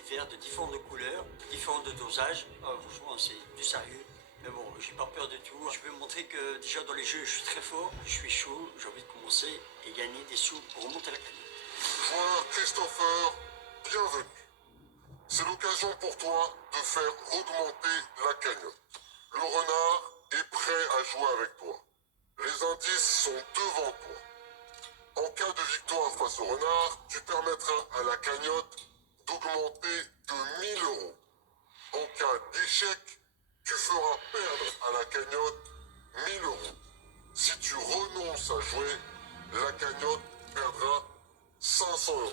des verres de différentes couleurs, différents dosages. Franchement, c'est du sérieux. Mais bon, j'ai pas peur de tout. Je vais montrer que déjà dans les jeux, je suis très fort, je suis chaud, j'ai envie de commencer et gagner des sous pour remonter la cagnotte. Joueur Christopher, bienvenue. C'est l'occasion pour toi de faire augmenter la cagnotte. Le renard est prêt à jouer avec toi. Les indices sont devant toi. En cas de victoire face au renard, tu permettras à la cagnotte d'augmenter de 1000 euros. En cas d'échec, tu feras perdre à la cagnotte 1000 euros. Si tu renonces à jouer, la cagnotte perdra 500 euros.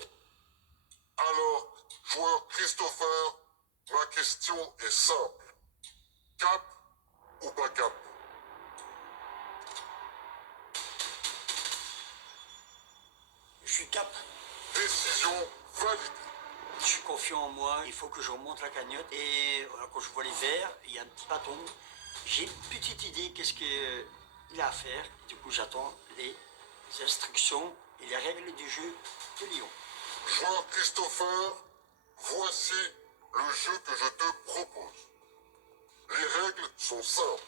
Alors, joueur Christopher, ma question est simple. Cap ou pas cap? Je suis cap. Décision validée. Je suis confiant en moi, il faut que je remonte la cagnotte. Et voilà, quand je vois les verres, il y a un petit bâton. J'ai une petite idée qu'est-ce qu'il a à faire. Du coup, j'attends les instructions et les règles du jeu de Lyon. Joueur Christopher, voici le jeu que je te propose. Les règles sont simples.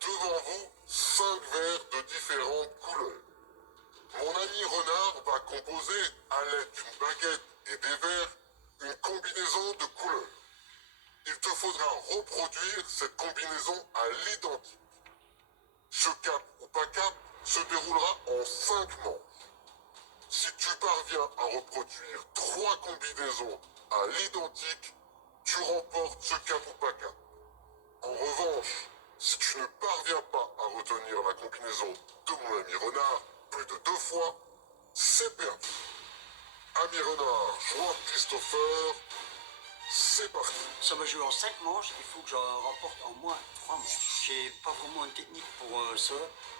Devant vous, 5 verres de différentes couleurs. Mon ami renard va composer à l'aide d'une baguette et des verres une combinaison de couleurs. Il te faudra reproduire cette combinaison à l'identique. Ce cap ou pas cap se déroulera en 5 manches. Si tu parviens à reproduire 3 combinaisons à l'identique, tu remportes ce cap ou pas cap. En revanche, si tu ne parviens pas à retenir la combinaison de mon ami renard plus de 2 fois, c'est perdu. Ami renard, joueur Christopher, c'est parti. Ça va jouer en 5 manches, il faut que j'en remporte en moins 3 manches. J'ai pas vraiment une technique pour ça.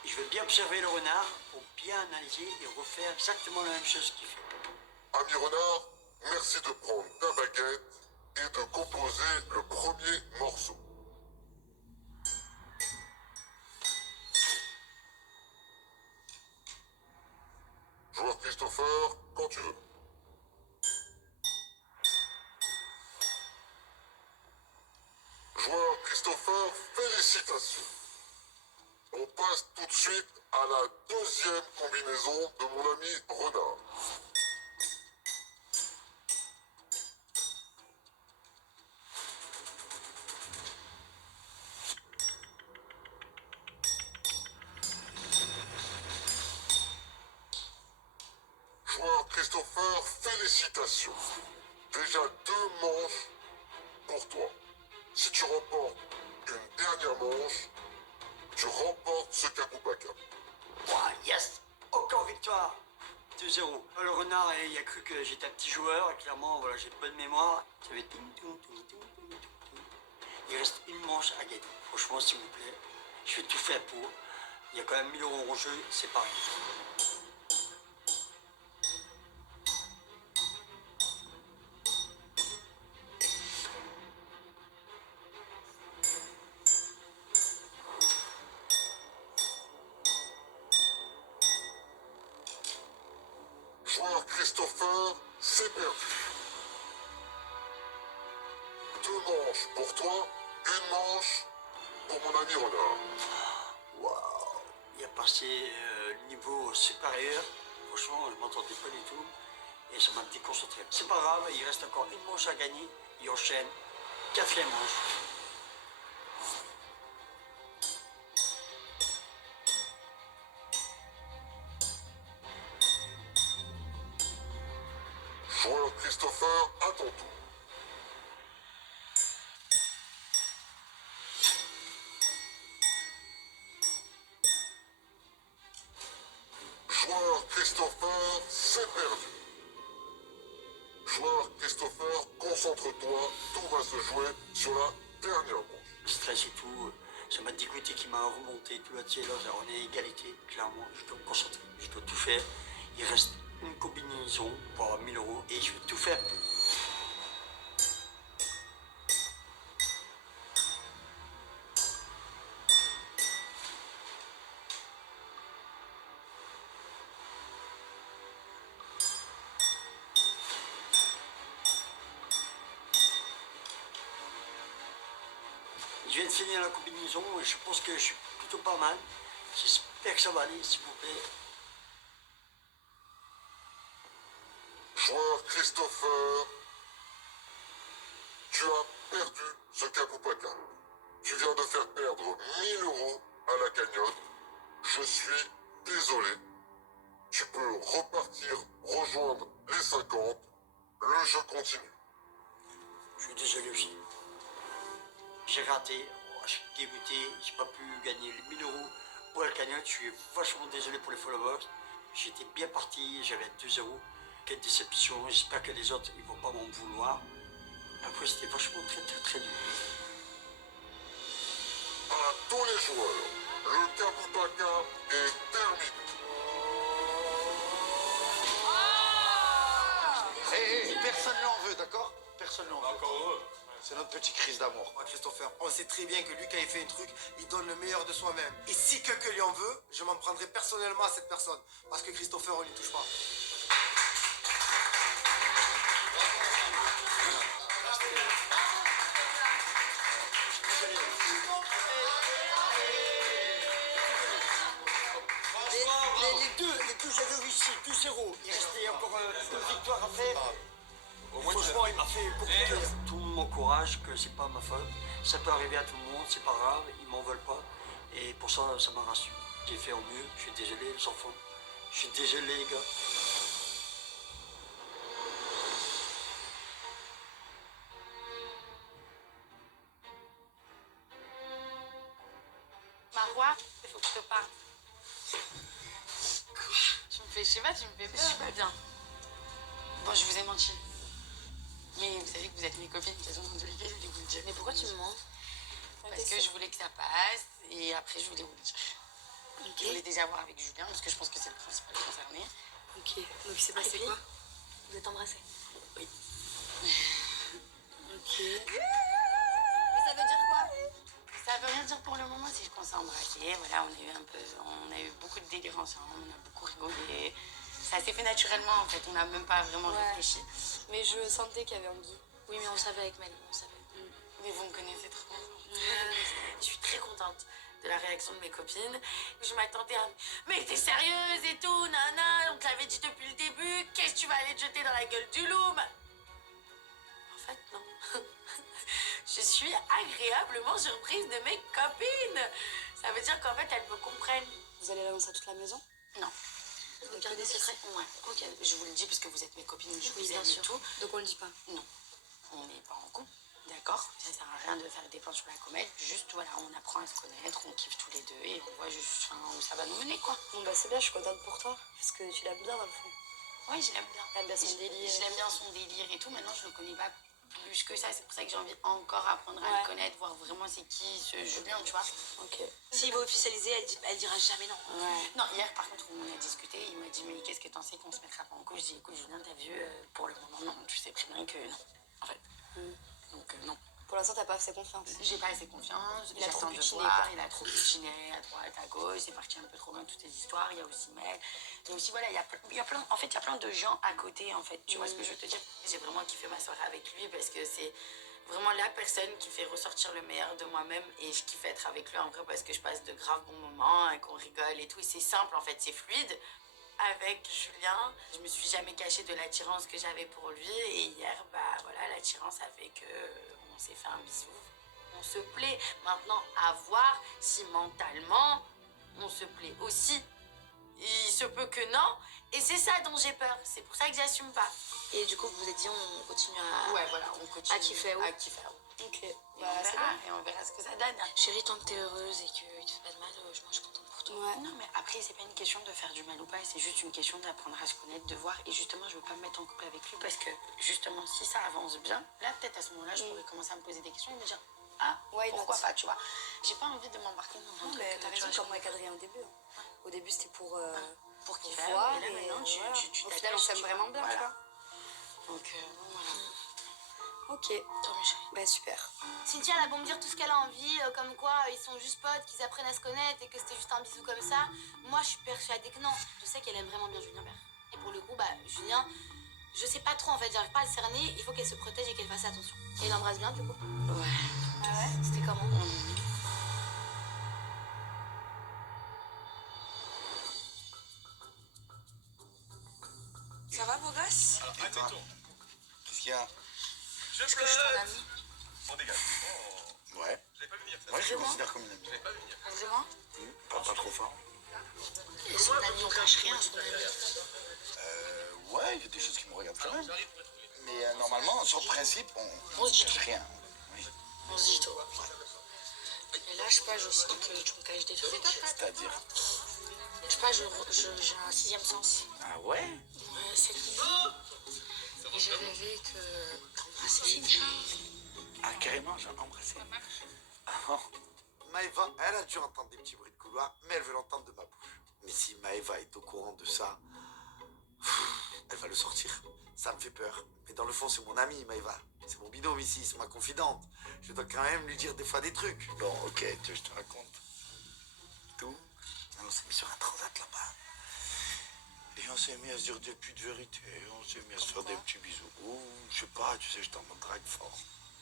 Et je vais bien observer le renard pour bien analyser et refaire exactement la même chose qu'il fait. Ami renard, merci de prendre ta baguette et de composer le premier morceau. Joueur Christopher, quand tu veux. Joueur Christopher, félicitations. On passe tout de suite à la deuxième combinaison de mon ami renard. Joueur Christopher, félicitations. Déjà 2 manches pour toi. Si tu remportes une dernière manche, tu remportes ce cap ou pas cap. Ouah, yes! Encore victoire! 2-0. Le renard, il a cru que j'étais un petit joueur, et clairement, voilà, j'ai pas de mémoire. Ça va être il reste une manche à gagner. Franchement, s'il vous plaît, je vais tout faire pour. Il y a quand même 1000 euros en jeu, c'est pareil. Joueur Christopher, c'est perdu. 2 manches pour toi, une manche pour mon ami renard. Waouh! Il a passé le niveau supérieur. Franchement, je m'entendais pas du tout. Et ça m'a déconcentré. C'est pas grave, il reste encore une manche à gagner. Il enchaîne. 4e manche. Joueur Christopher, à ton tour. Joueur Christopher, c'est perdu. Joueur Christopher, concentre-toi, tout va se jouer sur la dernière manche. Stress et tout. Ça m'a dégoûté qu'il m'a remonté tout là-dessus. Là, on est égalité. Clairement, je dois me concentrer. Je dois tout faire. Il reste une combinaison pour avoir 1000 euros. Et je vais tout faire. Je viens de finir la combinaison et je pense que je suis plutôt pas mal. J'espère que ça va aller, s'il vous plaît. Joueur Christopher, tu as perdu ce Kapupaka. Tu viens de faire perdre 1000 € à la cagnotte. Je suis désolé. Tu peux repartir, rejoindre les 50. Le jeu continue. Je suis désolé aussi. J'ai raté, je suis dégoûté, j'ai pas pu gagner les 1000 € pour la cagnotte. Je suis vachement désolé pour les followers. J'étais bien parti, j'avais 2 €. Quelle déception, j'espère que les autres ils vont pas m'en vouloir. Après c'était vachement très dur. À tous les joueurs, le Kapupaka est terminé. Hé, personne n'en veut, d'accord? Personne n'en veut. Encore heureux. C'est notre petite crise d'amour. Moi, Christopher, on sait très bien que lui, quand il fait un truc, il donne le meilleur de soi-même. Et si quelqu'un lui en veut, je m'en prendrai personnellement à cette personne. Parce que Christopher, on n'y touche pas. Les deux j'avais réussi, 2-0. Il restait encore une victoire à faire. Franchement, il m'a fait compliqué. Tout le monde m'encourage que c'est pas ma faute. Ça peut arriver à tout le monde, c'est pas grave, ils m'en veulent pas. Et pour ça, ça m'a rassuré. J'ai fait au mieux, je suis désolé, les enfants. Je suis désolé, les gars. Marois, il faut que je te parle. Quoi? Je sais pas, tu me fais peur. Je suis pas bien. Bon, je vous ai menti. Mais vous savez que vous êtes mes copines, de toute façon, dans tous les cas, je voulais vous le dire. Mais pourquoi tu me mens? Parce que je voulais que ça passe, et après, je voulais vous le dire. Je voulais déjà voir avec Julien, parce que je pense que c'est le principal concerné. Ok, donc il s'est passé quoi? Vous êtes embrassés? Oui. Ok. Mais ça veut dire quoi? Ça veut rien dire pour le moment, c'est qu'on s'est embrassés, voilà, on a eu beaucoup de délire ensemble, on a beaucoup rigolé. Ça s'est fait naturellement en fait, on n'a même pas vraiment réfléchi. Mais je sentais qu'il y avait Anguille. Oui, mais on savait avec Mali, on savait. Mais vous me connaissez trop bien. Je suis très contente de la réaction de mes copines. Je m'attendais à... Mais t'es sérieuse et tout, nana, on te l'avait dit depuis le début, qu'est-ce que tu vas aller te jeter dans la gueule du loup? En fait, non. Je suis agréablement surprise de mes copines. Ça veut dire qu'en fait, elles me comprennent. Vous allez l'annoncer à toute la maison? Non. Vous gardez des secrets? Ouais. Ok. Je vous le dis parce que vous êtes mes copines, je Oui, vous bien aime sûr. et tout. Donc on le dit pas? Non. On n'est pas en couple. D'accord, ça sert à rien de faire des plans sur la comète, juste voilà, on apprend à se connaître, on kiffe tous les deux et on voit juste où ça va nous mener quoi. Bon bah c'est bien, je suis contente pour toi, parce que tu l'aimes bien dans le fond. Oui, je l'aime bien. T'aimes bien son délire. Je l'aime bien son délire et tout, maintenant je le connais pas plus que ça, c'est pour ça que j'ai envie encore apprendre à le connaître, voir vraiment c'est qui ce Julien, tu vois. Ok. S'il va officialiser, elle dira jamais non. Ouais. Non, hier par contre on a discuté, il m'a dit mais qu'est-ce que t'en sais qu'on se mettra pas en couple? Je dis écoute Julien, t'as vu, pour le moment non, tu sais très bien que non, en fait. Donc non. Pour l'instant, t'as pas assez confiance. J'ai pas assez confiance, Il a trop butiné, il a trop butiné à droite, à gauche, c'est parti un peu trop loin toutes ces histoires, il y a aussi Mel, et aussi voilà, il y a plein de gens à côté en fait, tu vois ce que je veux te dire. J'ai vraiment kiffé ma soirée avec lui parce que c'est vraiment la personne qui fait ressortir le meilleur de moi-même et je kiffe être avec lui en vrai parce que je passe de graves bons moments et qu'on rigole et tout, et c'est simple en fait, c'est fluide. Avec Julien, je me suis jamais cachée de l'attirance que j'avais pour lui et hier, bah voilà, l'attirance a fait que on s'est fait un bisou. On se plaît. Maintenant, à voir si mentalement, on se plaît aussi. Il se peut que non. Et c'est ça dont j'ai peur. C'est pour ça que j'assume pas. Et du coup, vous vous êtes dit, on continue à... Ouais, voilà, on continue. À kiffer, oui. À kiffer. Ok. Et Bah, on c'est verra, bon. et on verra ce que ça donne. Chérie, tant que t'es heureuse et qu'il te fait pas de mal, moi je suis contente pour toi. Ouais. Non, mais après, c'est pas une question de faire du mal ou pas, c'est juste une question d'apprendre à se connaître, de voir. Et justement, je veux pas me mettre en couple avec lui parce que, justement, si ça avance bien, là, peut-être à ce moment-là, je pourrais commencer à me poser des questions et me dire, ah, Why pourquoi not? pas, tu vois. J'ai pas envie de m'embarquer dans un Non, truc. mais t'as tu raison, vois, comme moi avec Adrien au début. Au début, c'était pour kiffer, voir. et là, maintenant, tu voilà. t'attaches, Au final, on s'aime tu vraiment vois. bien, Voilà. tu vois. Donc, voilà. Ok. Tant mieux, chérie. Bah, super. Cynthia, elle a beau me dire tout ce qu'elle a envie, comme quoi ils sont juste potes, qu'ils apprennent à se connaître et que c'était juste un bisou comme ça. Moi, je suis persuadée que non. Je sais qu'elle aime vraiment bien Julien Bert. Et pour le coup, bah, Julien, je sais pas trop en fait, j'arrive pas à le cerner. Il faut qu'elle se protège et qu'elle fasse attention. Et il l'embrasse bien du coup. Ouais. C'était comment? Ça va, beau gosse? Et toi? Qu'est-ce qu'il y a? Est-ce que je suis ton amie? Ouais. Moi, je te considère comme une amie. Vraiment? Pas trop fort. Et son ami, on cache rien, son ami. Ouais, il y a des choses qui me regardent quand même. Mais normalement, sur le principe, On se dit cache tout. rien. Oui. On se dit tout. Et là, je sais pas, je sens que tu me caches des trucs. C'est-à-dire? Je sais pas, j'ai un sixième sens. Ah ouais? Ouais, cette nuit. Et j'ai rêvé que t'embrassais Cynthia. Ah, carrément, j'ai embrassé. Ah bon? Maëva, elle a dû entendre des petits bruits de couloir, mais elle veut l'entendre de ma bouche. Mais si Maëva est au courant de ça, elle va le sortir. Ça me fait peur. Mais dans le fond, c'est mon amie, Maëva. C'est mon binôme ici, c'est ma confidente. Je dois quand même lui dire des fois des trucs. Bon, ok, tu veux que je te raconte tout? On s'est mis sur un transat là-bas. Et on s'est mis à se dire des petites vérités. On s'est mis à se faire des petits bisous. Ouh, je sais pas, tu sais, j'étais en mode drague fort.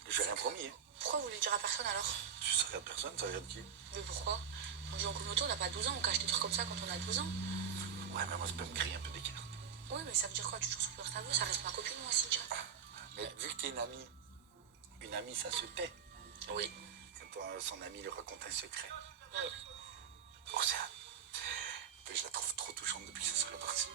Je n'ai rien promis, hein. Pourquoi vous voulez le dire à personne alors? Ça regarde personne, ça regarde qui? Mais pourquoi? On dit en communauté, on n'a pas 12 ans, on cache des trucs comme ça quand on a 12 ans. Ouais, mais moi, ça peut me crier un peu des cartes. Oui, mais ça veut dire quoi? Tu toujours sous ta vue, ça reste ma copine, moi, Cynthia. Mais vu que t'es une amie, ça se tait. Oui. Quand son ami lui raconte un secret. Oui. Oh, ça. Je la trouve trop touchante depuis que ça serait parti.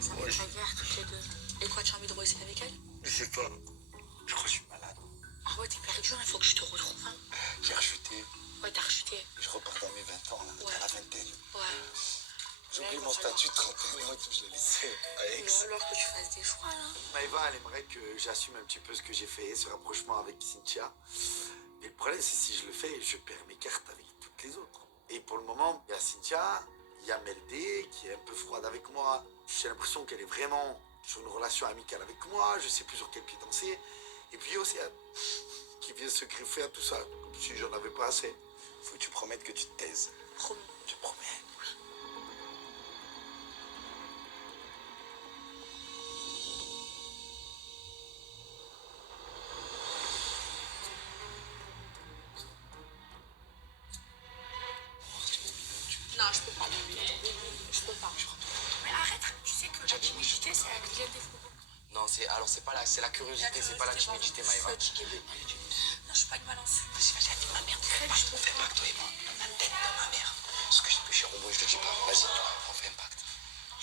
Ça va être guerre toutes les deux. Et quoi, tu as envie de rester avec elle? Je sais pas. Je crois que je suis malade. Ah ouais, t'es perdu, il faut que je te retrouve. Hein. J'ai rechuté. Ouais, t'as rechuté. Je repars dans mes 20 ans, là, Ouais. à la vingtaine. Ouais. J'ai Ouais, oublié va mon falloir. statut de 31 ans et tout, je l'ai laissé à Aix. Et alors que tu fasses des choix, là. Maëva, elle aimerait que j'assume un petit peu ce que j'ai fait, ce rapprochement avec Cynthia. Mais le problème, c'est si je le fais, je perds mes cartes avec toutes les autres. Et pour le moment, il y a Cynthia, il y a Meldé qui est un peu froide avec moi. J'ai l'impression qu'elle est vraiment sur une relation amicale avec moi. Je sais plus sur quel pied danser. Et puis Océane, qui vient se greffer à tout ça, comme si j'en avais pas assez. Faut que tu promettes que tu te taises. Promis. Tu promets? Non, je peux pas. Je peux pas. Mais arrête, tu sais que la timidité, c'est la clé des fous. Non, c'est la curiosité, c'est pas la timidité, Maëva. Je suis fatiguée. Non, je suis pas une balance. Vas-y, dis ma mère, Fred, je peux on fait un pas. pacte, toi et moi. Ma tête dans ma mère. Ce que je peux chez Robo, je te dis pas. Vas-y, on fait un pacte.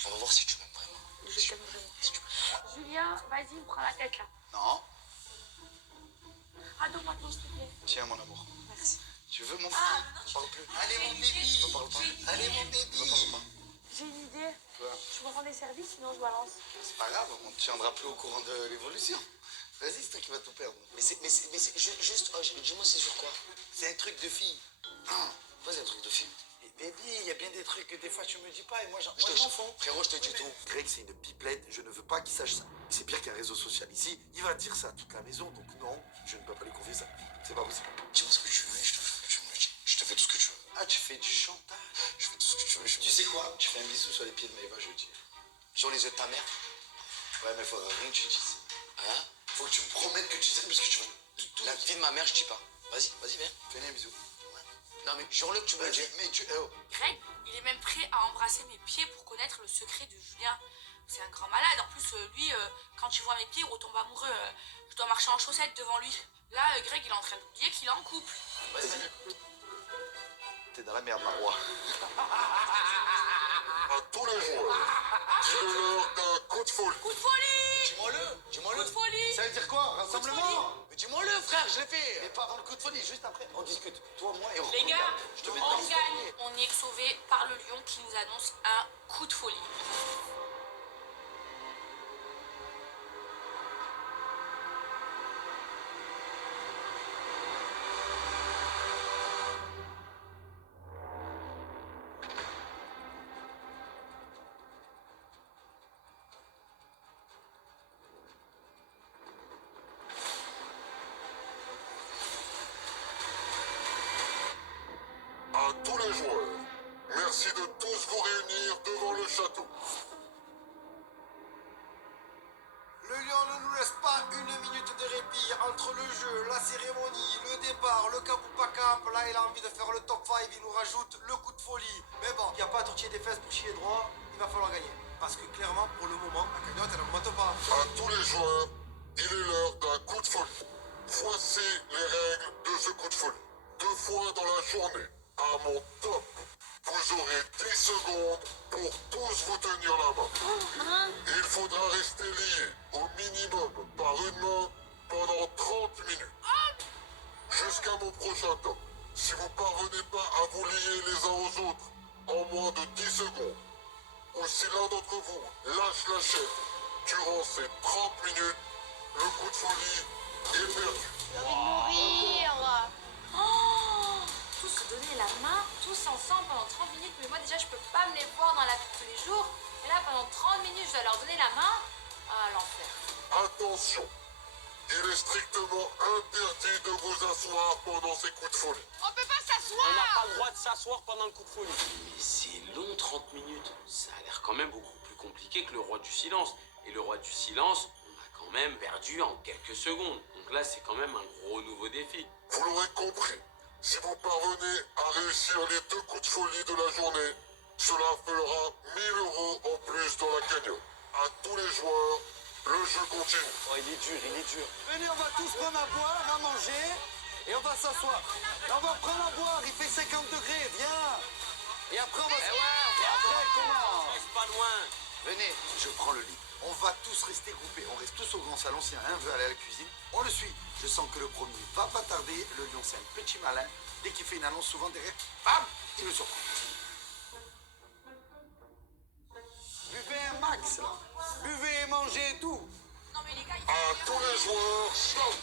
On va voir si tu m'aimes vraiment. Je t'aime vraiment. Si tu m'aimes. Julien, vas-y, prends la tête là. Non. Ah non, maintenant, s'il te plaît. Tiens, mon amour. Merci. Tu veux mon Ah, frère? non, On parle plus. Allez, mon baby! On parle pas. Allez, mon baby! On parle pas. j'ai une idée. Quoi? Je me rends des services, sinon je balance. C'est pas grave, on ne tiendra plus au courant de l'évolution. Vas-y, c'est toi qui vas tout perdre. Mais c'est juste, oh, dis-moi, c'est sur quoi? C'est un truc de fille. Vas-y, un truc de film. Et baby, il y a bien des trucs que des fois tu me dis pas et moi j'en Je m'en fous. Frérot, je te dis tout. Greg, c'est une pipelette, je ne veux pas qu'il sache ça. C'est pire qu'un réseau social ici, il va dire ça à toute la maison, donc non, je ne peux pas lui confier ça. C'est pas possible. Dis-moi ce que tu veux et tu me le dis. Je te fais tout ce que tu veux. Ah, tu fais du chantage. Je fais tout ce que tu veux. Tu sais quoi? Tu fais un bisou sur les pieds de Maëva jeudi. Sur les yeux de ta mère. Ouais, mais faudra rien que tu dises. Hein? Faut que tu me promettes que tu sais parce que tu vas tout. La vie de ma mère, je dis pas. Vas-y, viens. Fais-lui un bisou. Non, mais jure-le que tu me le dis. Vas-y, mais tu. Oh. Greg, il est même prêt à embrasser mes pieds pour connaître le secret de Julien. C'est un grand malade. En plus, lui, quand il voit mes pieds, il retombe amoureux. Je dois marcher en chaussettes devant lui. Là, Greg, il est en train d'oublier qu'il est en couple. Vas-y. T'es dans la merde, Marois. À tous les joueurs, dis-le-leur d'un coup de folie. Coup de folie! Dis-moi-le. Coup de folie! Ça veut dire quoi? Rassemblement? Mais dis-moi-le, frère, je l'ai fait. Mais pas avant le coup de folie, juste après. On discute. Toi, moi et on Les regarde. gars, Je te mets on dedans. gagne. On est sauvé par le lion qui nous annonce un coup de folie. À tous les joueurs, merci de tous vous réunir devant le château. Le lion, ne nous laisse pas une minute de répit entre le jeu, la cérémonie, le départ, le cap ou pas cap. Là, il a envie de faire le top 5, il nous rajoute le coup de folie. Mais bon, il n'y a pas à tortiller des fesses pour chier droit, il va falloir gagner. Parce que clairement, pour le moment, la cagnotte, elle n'augmente pas. À tous les joueurs, il est l'heure d'un coup de folie. Voici les règles de ce coup de folie. 2 fois dans la journée, à mon top, vous aurez 10 secondes pour tous vous tenir la main. Il faudra rester lié au minimum par une main pendant 30 minutes. Jusqu'à mon prochain top. Si vous parvenez pas à vous lier les uns aux autres en moins de 10 secondes, ou si l'un d'entre vous lâche la chaîne durant ces 30 minutes, le coup de folie est perdu. J'ai envie de mourir. Oh, tous se donner la main, tous ensemble pendant 30 minutes. Mais moi déjà je peux pas me les voir dans la vie de tous les jours. Et là pendant 30 minutes je dois leur donner la main. Ah l'enfer. Attention, il est strictement interdit de vous asseoir pendant ces coups de folie. On peut pas s'asseoir. On n'a pas le droit de s'asseoir pendant le coup de folie. Mais c'est long 30 minutes. Ça a l'air quand même beaucoup plus compliqué que le roi du silence. Et le roi du silence, on a quand même perdu en quelques secondes. Donc là c'est quand même un gros nouveau défi. Vous l'aurez compris, si vous parvenez à réussir les 2 coups de folie de la journée, cela fera 1000 € en plus dans la cagnotte. À tous les joueurs, le jeu continue. Oh il est dur, il est dur. Venez, on va tous prendre à boire, à manger, et on va s'asseoir. Et on va prendre à boire, il fait 50 degrés, viens. Et après, on va Et après, comment Reste pas loin. Venez, je prends le lit. On va tous rester groupés. On reste tous au grand salon. Si un veut aller à la cuisine, on le suit. Je sens que le premier va pas tarder. Le lion, c'est un petit malin. Dès qu'il fait une annonce, souvent derrière, bam, il me surprend. Buvez un max, là. Buvez et mangez et tout. Non mais les gars, À tous les joueurs, stop.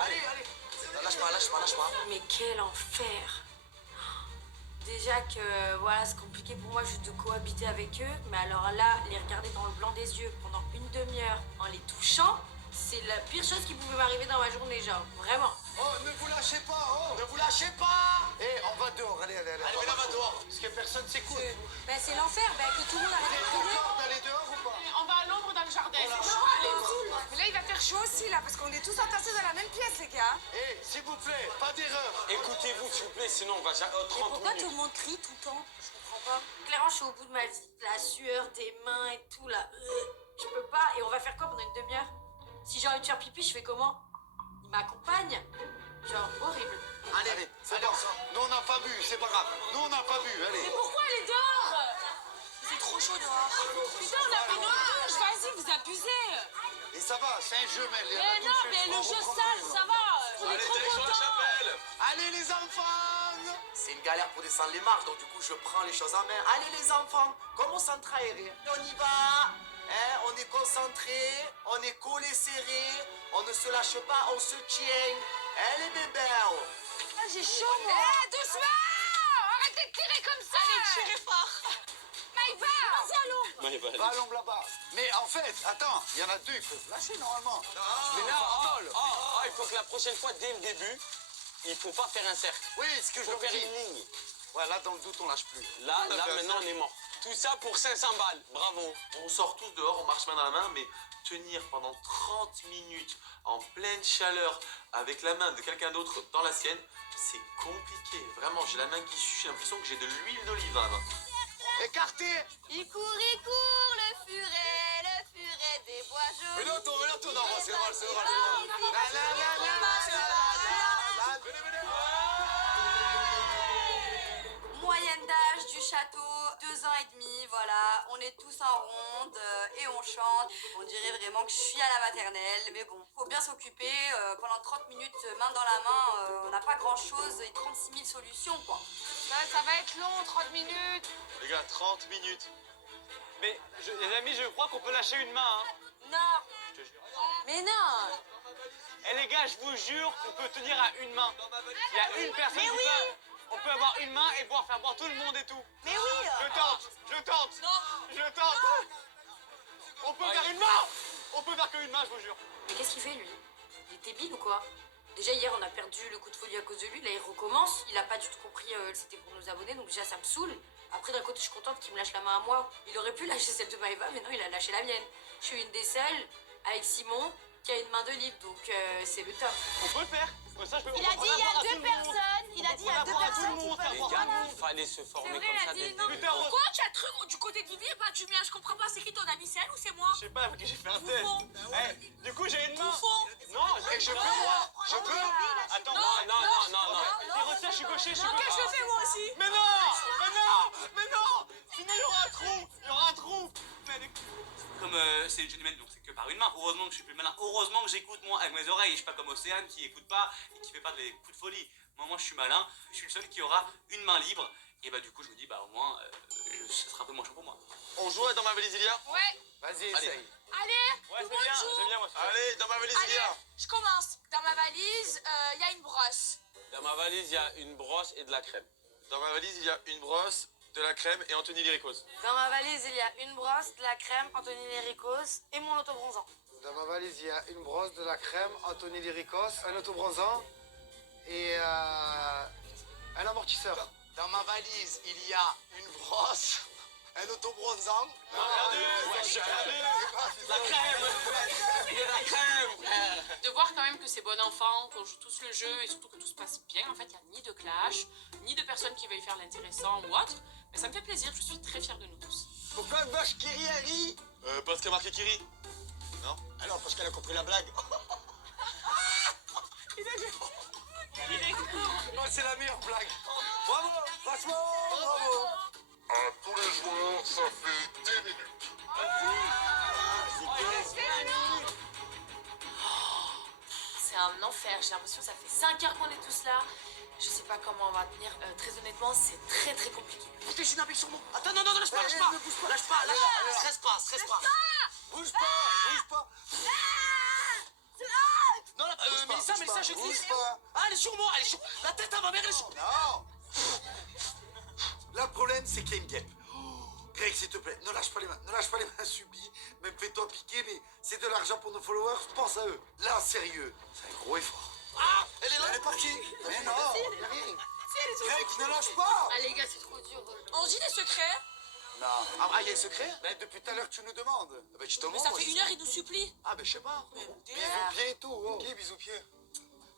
Allez, allez. Lâche pas. Mais quel enfer! Déjà que voilà, c'est compliqué pour moi juste de cohabiter avec eux, mais alors là, les regarder dans le blanc des yeux pendant une demi-heure en les touchant, c'est la pire chose qui pouvait m'arriver dans ma journée, genre, vraiment. Oh, ne vous lâchez pas, oh. Ne vous lâchez pas. Eh, on va dehors, allez. Allez, Allez, là-bas dehors, parce que personne s'écoute. Ben c'est l'enfer, ben que tout le monde arrête de crier. d'accord d'aller dehors ou pas? on va à l'ombre dans le jardin. Mais là, il va faire chaud aussi, là, parce qu'on est tous entassés dans la même pièce, les gars. Eh, s'il vous plaît, pas d'erreur. Écoutez-vous s'il vous plaît, sinon on va 30 Pourquoi minutes. tout le monde crie tout le temps? Je comprends pas. Clairement, je suis au bout de ma vie. La sueur des mains et tout, là. Je peux pas. Et on va faire quoi pendant une demi-heure? Si j'ai envie de faire pipi, je fais comment? Il m'accompagne? Genre, horrible. Allez, c'est bon. Nous, on n'a pas bu, c'est pas grave. Nous, on n'a pas bu, allez. Mais pourquoi elle est dehors? C'est trop chaud dehors. Putain, on a fait notre douche, vas-y, vous abusez. Et ça va, c'est un jeu, mais... Mais non, mais le jeu sale, ça va. On est trop contents. Allez, les enfants. C'est une galère pour descendre les marches, donc du coup je prends les choses en main. Allez les enfants, comme au centre aérien. On y va, hein, on est concentré, on est collé serré, on ne se lâche pas, on se tient. Hein les bébés? Ah, j'ai chaud, moi. Eh, doucement. Arrêtez de tirer comme ça. Allez, tirez fort. Maïva. Vas-y, allons. Va à l'ombre là-bas. Mais en fait, attends, il y en a 2, ils peuvent lâcher normalement. Mais non, il faut que la prochaine fois, dès le début, il faut pas faire un cercle. Oui, ce que Il je faut veux faire dire. une ligne. Ouais, là, dans le doute, on lâche plus. Là, maintenant, on est mort. Tout ça pour 500 balles. Bravo. On sort tous dehors, on marche main dans la main, mais tenir pendant 30 minutes en pleine chaleur avec la main de quelqu'un d'autre dans la sienne, c'est compliqué. Vraiment, j'ai la main qui sue, j'ai l'impression que j'ai de l'huile d'olive dans la main. Écartez. Il court, le furet des bois jaunis. Mais non, non, c'est normal, c'est normal. Moyenne d'âge du château, 2 ans et demi, voilà. On est tous en ronde et on chante. On dirait vraiment que je suis à la maternelle, mais bon, faut bien s'occuper. Pendant 30 minutes, main dans la main, on n'a pas grand-chose et 36 000 solutions, quoi. Ça va être long, 30 minutes. Les gars, 30 minutes. Mais, les amis, je crois qu'on peut lâcher une main, hein. Non. Mais non. Eh les gars, je vous jure qu'on peut tenir à une main. Il y a une personne qui peut... On peut avoir une main et pouvoir faire boire tout le monde et tout. Mais oui. Je tente. On peut faire une main. On peut faire qu'une main, je vous jure. Mais qu'est-ce qu'il fait, lui? Il est débile ou quoi? Déjà, hier, on a perdu le coup de folie à cause de lui. Là, il recommence. Il a pas du tout compris c'était pour nos abonnés, donc déjà, ça me saoule. Après, d'un côté, je suis contente qu'il me lâche la main à moi. Il aurait pu lâcher celle de Maëva, mais non, il a lâché la mienne. Je suis une des seules, avec Simon, qui a une main de libre, donc c'est le top. On peut le faire. Ça, je peux Il a dit il y a deux personnes. Il a dit il y a deux personnes qui peuvent. Les Voilà. gars, il fallait se former C'est vrai, comme elle ça a dès dit le non. début. Pourquoi tu as le truc du côté de Vivi et pas du mien? Je comprends pas, c'est qui ton ami? C'est elle ou c'est moi? Je sais pas, j'ai fait un test. Bouffon. Eh, du coup, j'ai une main. Bouffon. Non, je peux, moi. Je peux. Attends, Non. les retiens, je suis gaucher, je suis Ok, gaucher. je le fais moi aussi. Mais non. Sinon, il y aura un trou. Comme c'est une gentleman, donc c'est que par une main. Heureusement que je suis plus malin. Heureusement que j'écoute moi avec mes oreilles. Je suis pas comme Océane qui écoute pas et qui fait pas des coups de folie. Moi, je suis malin. Je suis le seul qui aura une main libre. Et bah, du coup, je me dis, bah, au moins, ce sera un peu moins chaud pour moi. On joue dans ma valise, Ilia? Ouais. Vas-y, Allez. essaye. Allez, Ouais, tout le monde joue. j'aime bien moi. Allez, dans ma valise, Allez, Ilia. je commence. Dans ma valise, il y a une brosse. Dans ma valise, il y a une brosse et de la crème. Dans ma valise, il y a une brosse, de la crème et Anthony Lyricos. Dans ma valise, il y a une brosse, de la crème, Anthony Lyricos et mon autobronzant. Dans ma valise, il y a une brosse, de la crème, Anthony Lyricos, un autobronzant et un amortisseur. Dans ma valise, il y a une brosse, un autobronzant. La crème. De voir quand même que c'est bon enfant, qu'on joue tous le jeu et surtout que tout se passe bien. En fait, il n'y a ni de clash, ni de personnes qui veuillent faire l'intéressant ou autre. Mais ça me fait plaisir, je suis très fière de nous tous. Pourquoi vache Kiri a ri? Parce qu'il a marqué Kiri. Non? Alors, parce qu'elle a compris la blague. Oh, c'est la meilleure blague. Bravo, franchement, bravo. À tous les joueurs, ça fait 10 minutes. C'est un enfer, j'ai l'impression que ça fait 5 heures qu'on est tous là. Je sais pas comment on va tenir. Très honnêtement, c'est très très compliqué. Putain, j'ai une abeille sur moi. Attends, non, lâche pas. Lâche pas. Stresse pas. Bouge pas. Non, Mélissa, je dis. Bouge pas. Ah, elle est sur moi, La tête à ma mère, elle est sur moi. Non. Là, le problème, c'est qu'il y a une guêpe. Greg, s'il te plaît, ne lâche pas les mains subies. Même fais-toi piquer, mais c'est de l'argent pour nos followers, pense à eux. Là, sérieux, c'est un gros effort. Ah, elle est là. Elle est partie. Mais non, rien. Greg, ne lâche pas. Ah les gars, c'est trop dur. On dit des secrets, Non. Ah, il y a un secret? Ben, depuis tout à l'heure, tu nous demandes. Ben, justement, mais ça moi, fait je- 1 heure, il nous supplie. Ah, ben, je sais pas. Bisous-pied et tout. Oh. Qui bisous-pied?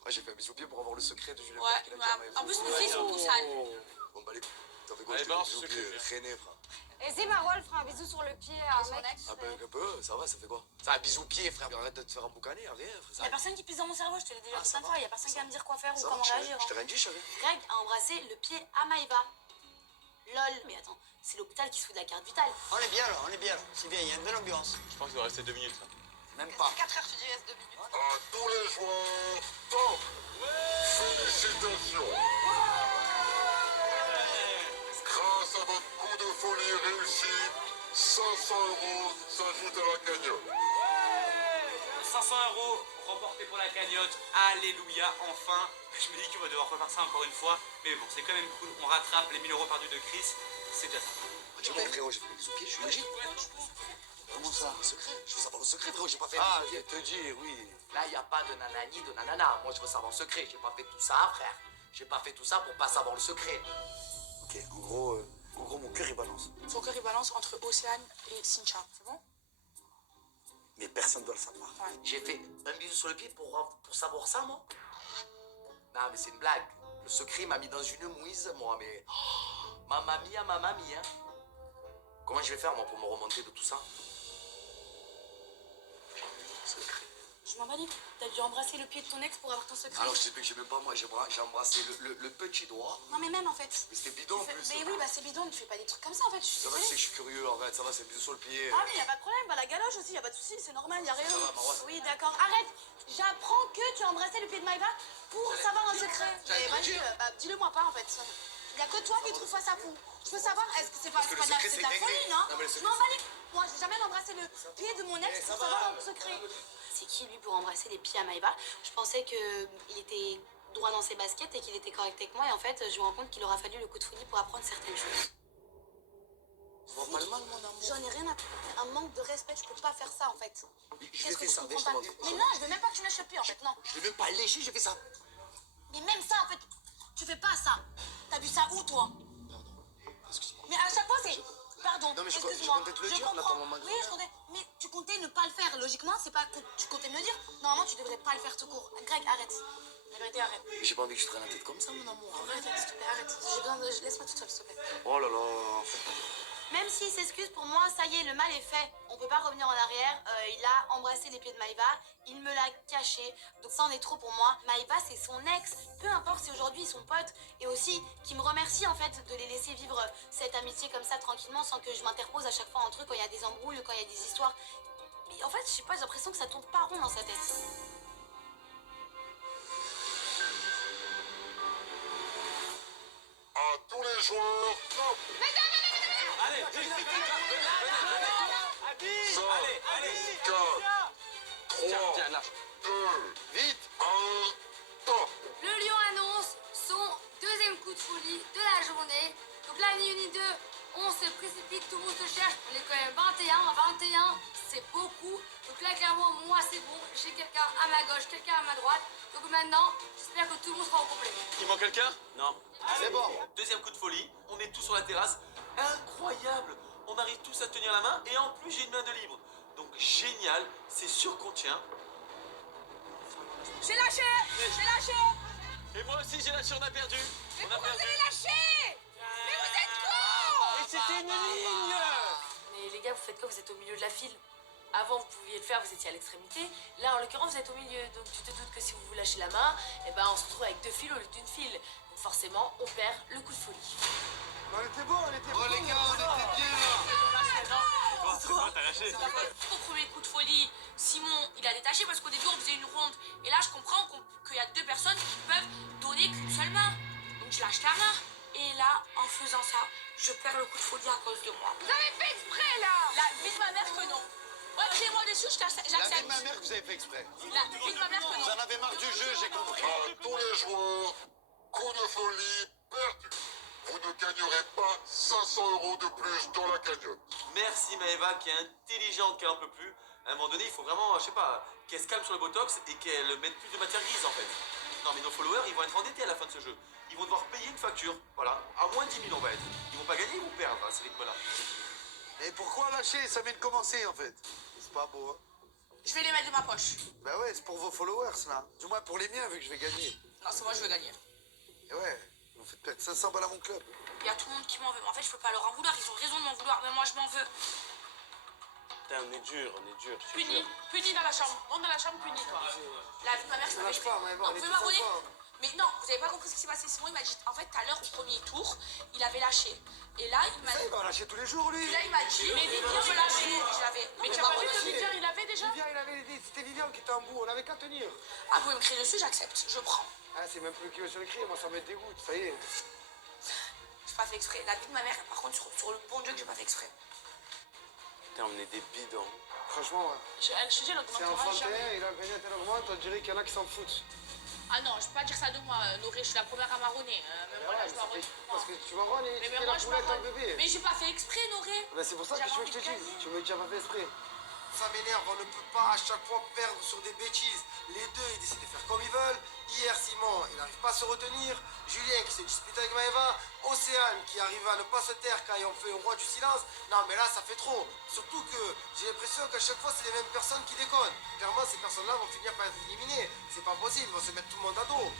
Ouais, j'ai fait un bisou-pied pour avoir le secret de Julien Ouais, Bert qu'il a dit à Maëva. en plus, mes pieds sont tout sales. Bon, bah, allez, t'en fais quoi? Allez, Je te balance fais un le bisou-pied, secret. traîner, frère. Et si Marwal fera un bisou sur le pied à un mec Ah ben, un peu, ça va, ça fait quoi? Ça un bisou-pied, frère. Mais arrête de te faire emboucaner, rien, frère. Y a personne qui pisse dans mon cerveau, je te l'ai déjà dit plein de fois. Y a personne qui va me dire quoi faire ou Ça va, comment chérie. réagir. Je t'ai rien dit, chérie. Greg a embrassé le pied à Maëva. Lol. Mais attends, c'est l'hôpital qui se fout de la carte vitale. On est bien là, c'est bien, il y a une belle ambiance. Je pense qu'il doit rester 2 minutes là. Même pas. 4 heures, tu dis, reste 2 minutes. À tous les joueurs, top. Félicitations. Grâce à votre coup de folie réussi, 500 € s'ajoutent à la cagnotte. 500 € remportés pour la cagnotte. Alléluia, enfin. Je me dis qu'on va devoir refaire ça encore une fois. Mais bon, c'est quand même cool. On rattrape les 1000 € perdus de Chris. C'est déjà ça. Tu vois, frérot, j'ai fait un bisou-pied, je suis magique. Comment ça? Un secret? Je veux savoir le secret, frérot, j'ai pas fait. Ah, je vais te dire, oui. Là, il n'y a pas de nanani, de nanana. Moi, je veux savoir le secret. J'ai pas fait tout ça, frère. J'ai pas fait tout ça pour pas savoir le secret. Ok, en gros, mon cœur il balance. Son cœur, il balance entre Océane et Cynthia. C'est bon? Mais personne doit le savoir. J'ai fait un bisou sur le pied pour savoir ça, moi. Non, mais c'est une blague. Le secret m'a mis dans une mouise, moi, mais... Oh, mamma mia. Comment je vais faire, moi, pour me remonter de tout ça? Secret. Je m'en bats les couilles. T'as dû embrasser le pied de ton ex pour avoir ton secret. Alors, je t'explique, j'ai même pas moi, j'ai embrassé le petit doigt. Non mais même en fait. Mais c'était bidon en Tu fais- plus. Mais oui, bah c'est bidon, tu fais pas des trucs comme ça en fait, je suis Ça va, tu désolée. sais que je suis curieux, arrête, ça va, c'est un bisou sur le pied. Ah mais y a pas de problème, bah la galoche aussi, y a pas de souci, c'est normal, y a rien. Ça va, Marwa. Oui, d'accord. Arrête. J'apprends que tu as embrassé le pied de Maëva pour savoir un secret. j'allais Mais te vas-y, dire. bah dis-le moi pas en fait. Y a que toi qui trouve ça fou. Je veux savoir, est-ce que c'est pas, que c'est le pas de la, secret, c'est de c'est la réglé. folie, non? Non, mais le Je secret, m'en bats les couilles. Moi, j'ai jamais embrassé le pied de mon ex pour savoir un secret. C'est qui lui pour embrasser les pieds à Maëva? Je pensais qu'il était droit dans ses baskets et qu'il était correct avec moi et en fait, je me rends compte qu'il aura fallu le coup de folie pour apprendre certaines choses. Tu vois pas le mal, mon amour. J'en ai rien à foutre. Un manque de respect, je peux pas faire ça en fait. Je l'ai Qu'est-ce fait que ça, je viens, je comprends te pas. montre. Mais non, je veux même pas que tu lèches le pied en fait, non. Je l'ai même pas léché, j'ai fait ça. Mais même ça en fait, tu fais pas ça. T'as vu ça où toi? excuse-moi. Mais à chaque fois, c'est... Pardon, Non, mais je excuse-moi. comptais te le dire, comprends. Nathan, mon Oui, je comptais... Mais tu comptais ne pas le faire. Logiquement, c'est pas que tu comptais me le dire. Normalement, tu devrais pas le faire tout court. Greg, arrête. La vérité, arrête. Mais j'ai pas envie que je traîne la tête comme ça, mon amour. Arrête, s'il te plaît, arrête. J'ai besoin de... Laisse-moi toute seule, s'il te plaît. Oh là là. Même s'il s'excuse, pour moi, ça y est, le mal est fait. On peut pas revenir en arrière. Il a embrassé les pieds de Maïva. Il me l'a caché. Donc ça en est trop pour moi. Maïva, c'est son ex. Peu importe si aujourd'hui ils sont potes. Et aussi, qui me remercie en fait de les laisser vivre cette amitié comme ça tranquillement sans que je m'interpose à chaque fois entre eux quand il y a des embrouilles ou quand il y a des histoires. Mais en fait, je sais pas, j'ai l'impression que ça tourne pas rond dans sa tête. À tous les joueurs, top. Allez, allez, 4, 3, 2, Vite. 1, top. Le lion annonce son deuxième coup de folie de la journée. Donc là, ni une ni deux, on se précipite, tout le monde se cherche. On est quand même 21, c'est beaucoup. Donc là, clairement, moi, c'est bon. J'ai quelqu'un à ma gauche, quelqu'un à ma droite. Donc maintenant, j'espère que tout le monde sera au complet. Il manque quelqu'un? Non. C'est bon. Deuxième coup de folie, on est tous sur la terrasse. Incroyable! On arrive tous à tenir la main et en plus j'ai une main de libre. Donc génial, c'est sûr qu'on tient. J'ai lâché. Et moi aussi j'ai lâché, on a perdu. Mais On a pourquoi vous perdu. avez lâché? Mais vous êtes cons! Et c'était une ligne. Mais les gars, vous faites quoi? Vous êtes au milieu de la file. Avant, vous pouviez le faire, vous étiez à l'extrémité. Là, en l'occurrence, vous êtes au milieu. Donc, tu te doutes que si vous vous lâchez la main, eh ben, on se retrouve avec deux files au lieu d'une file. Donc, forcément, on perd le coup de folie. On était bon, on était bon. Oh les gars, on était bien là. C'est quoi, t'as lâché? Au premier coup de folie, Simon, il a détaché parce qu'au début, on faisait une ronde. Et là, je comprends qu'il y a deux personnes qui peuvent donner qu'une seule main. Donc, je lâche la main. Et là, en faisant ça, je perds le coup de folie à cause de moi. Vous avez fait exprès, là! La vie de ma mère que non. Ouais, criez-moi dessus, La vie de j'accepte. ma mère que vous avez fait exprès. La vie de ma mère que Vous non. en avez marre du jeu, j'ai compris. À tous les joueurs, coup de folie perdu. Vous ne gagnerez pas 500 € de plus dans la cagnotte. Merci Maëva qui est intelligente qu'elle en peut plus. À un moment donné, il faut vraiment, je sais pas, qu'elle se calme sur le botox et qu'elle mette plus de matière grise en fait. Non mais nos followers, ils vont être endettés à la fin de ce jeu. Ils vont devoir payer une facture, voilà. À moins de 10 000 on va être. Ils vont pas gagner, ils vont perdre à ce rythme-là. Mais pourquoi lâcher? Ça vient de commencer en fait. C'est pas beau, hein. Je vais les mettre de ma poche. Bah ouais, c'est pour vos followers là. Du moins pour les miens vu que je vais gagner. Non, c'est moi, je veux gagner. Et ouais, vous faites perdre 500 balles à mon club. Il y a tout le monde qui m'en veut. En fait, je peux pas leur en vouloir. Ils ont raison de m'en vouloir, mais moi, je m'en veux. Putain, on est dur, je te Puni, jure. puni dans la chambre. Monte dans la chambre, puni, toi. La vie de ma mère, ça Lâche pas, mais bon, Non, on vous est pouvez tous m'abonner. ensemble. Mais non, vous avez pas compris ce qui s'est passé. Simon, il m'a dit, en fait, tout à l'heure, au premier tour, il avait lâché. Et là, il m'a Ça, il va lâcher tous les jours, lui. Et là, il m'a dit, mais Vivian veut lâcher. Je l'avais. Mais Non, tu as pas pas vu que relâché. Vivian, il avait déjà? Vivian, il avait dit, c'était Vivian qui était en bout, on avait qu'à tenir. Ah, vous pouvez me crier dessus, j'accepte. Je prends. Ah, c'est même plus qui veut se le crier, moi ça me dégoûte, ça y est. J'ai pas fait exprès. La vie de ma mère, par contre, sur le bon Dieu que j'ai pas fait exprès. Putain, on est des bidons. Franchement, ouais. Je te dis, elle C'est augmentera enfantin, jamais. il a gagné à telle augmente, on dirait qu'il y en a qui s'en foutent. Ah non, je peux pas dire ça de moi, Noré. Je suis la première à marronner. Même moi, là, je marronne. Parce que tu marronnes et Mais tu même fais moi, la je poulette dans le marronne. bébé. Mais j'ai pas fait exprès, Noré. Bah, c'est pour ça que J'avais tu veux que je te envie de dise. gagner. Tu me dis, tu as pas fait exprès. Ça m'énerve, on ne peut pas à chaque fois perdre sur des bêtises. Les deux, ils décident de faire comme ils veulent. Hier, Simon, il n'arrive pas à se retenir. Julien qui se dispute avec Maëva. Océane qui arrive à ne pas se taire quand ils ont fait le roi du silence. Non, mais là, ça fait trop. Surtout que j'ai l'impression qu'à chaque fois, c'est les mêmes personnes qui déconnent. Clairement, ces personnes-là vont finir par être éliminées. C'est pas possible, ils vont se mettre tout le monde à dos.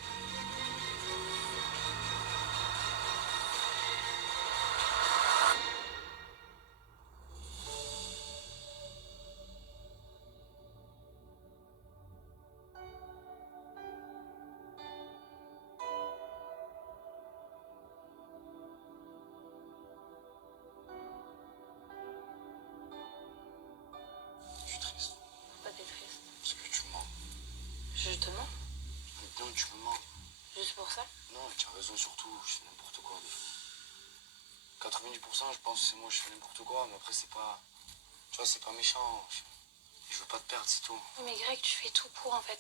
Je suis triste. Pourquoi t'es triste? Parce que tu me mens. Je te mens? Non, tu me mens. Juste pour ça? Non, tu as raison surtout, je fais n'importe quoi des fois. 90% je pense que c'est moi, je fais n'importe quoi, mais après c'est pas... Tu vois, c'est pas méchant. Je veux pas te perdre, c'est tout. Oui, mais Greg, tu fais tout pour en fait.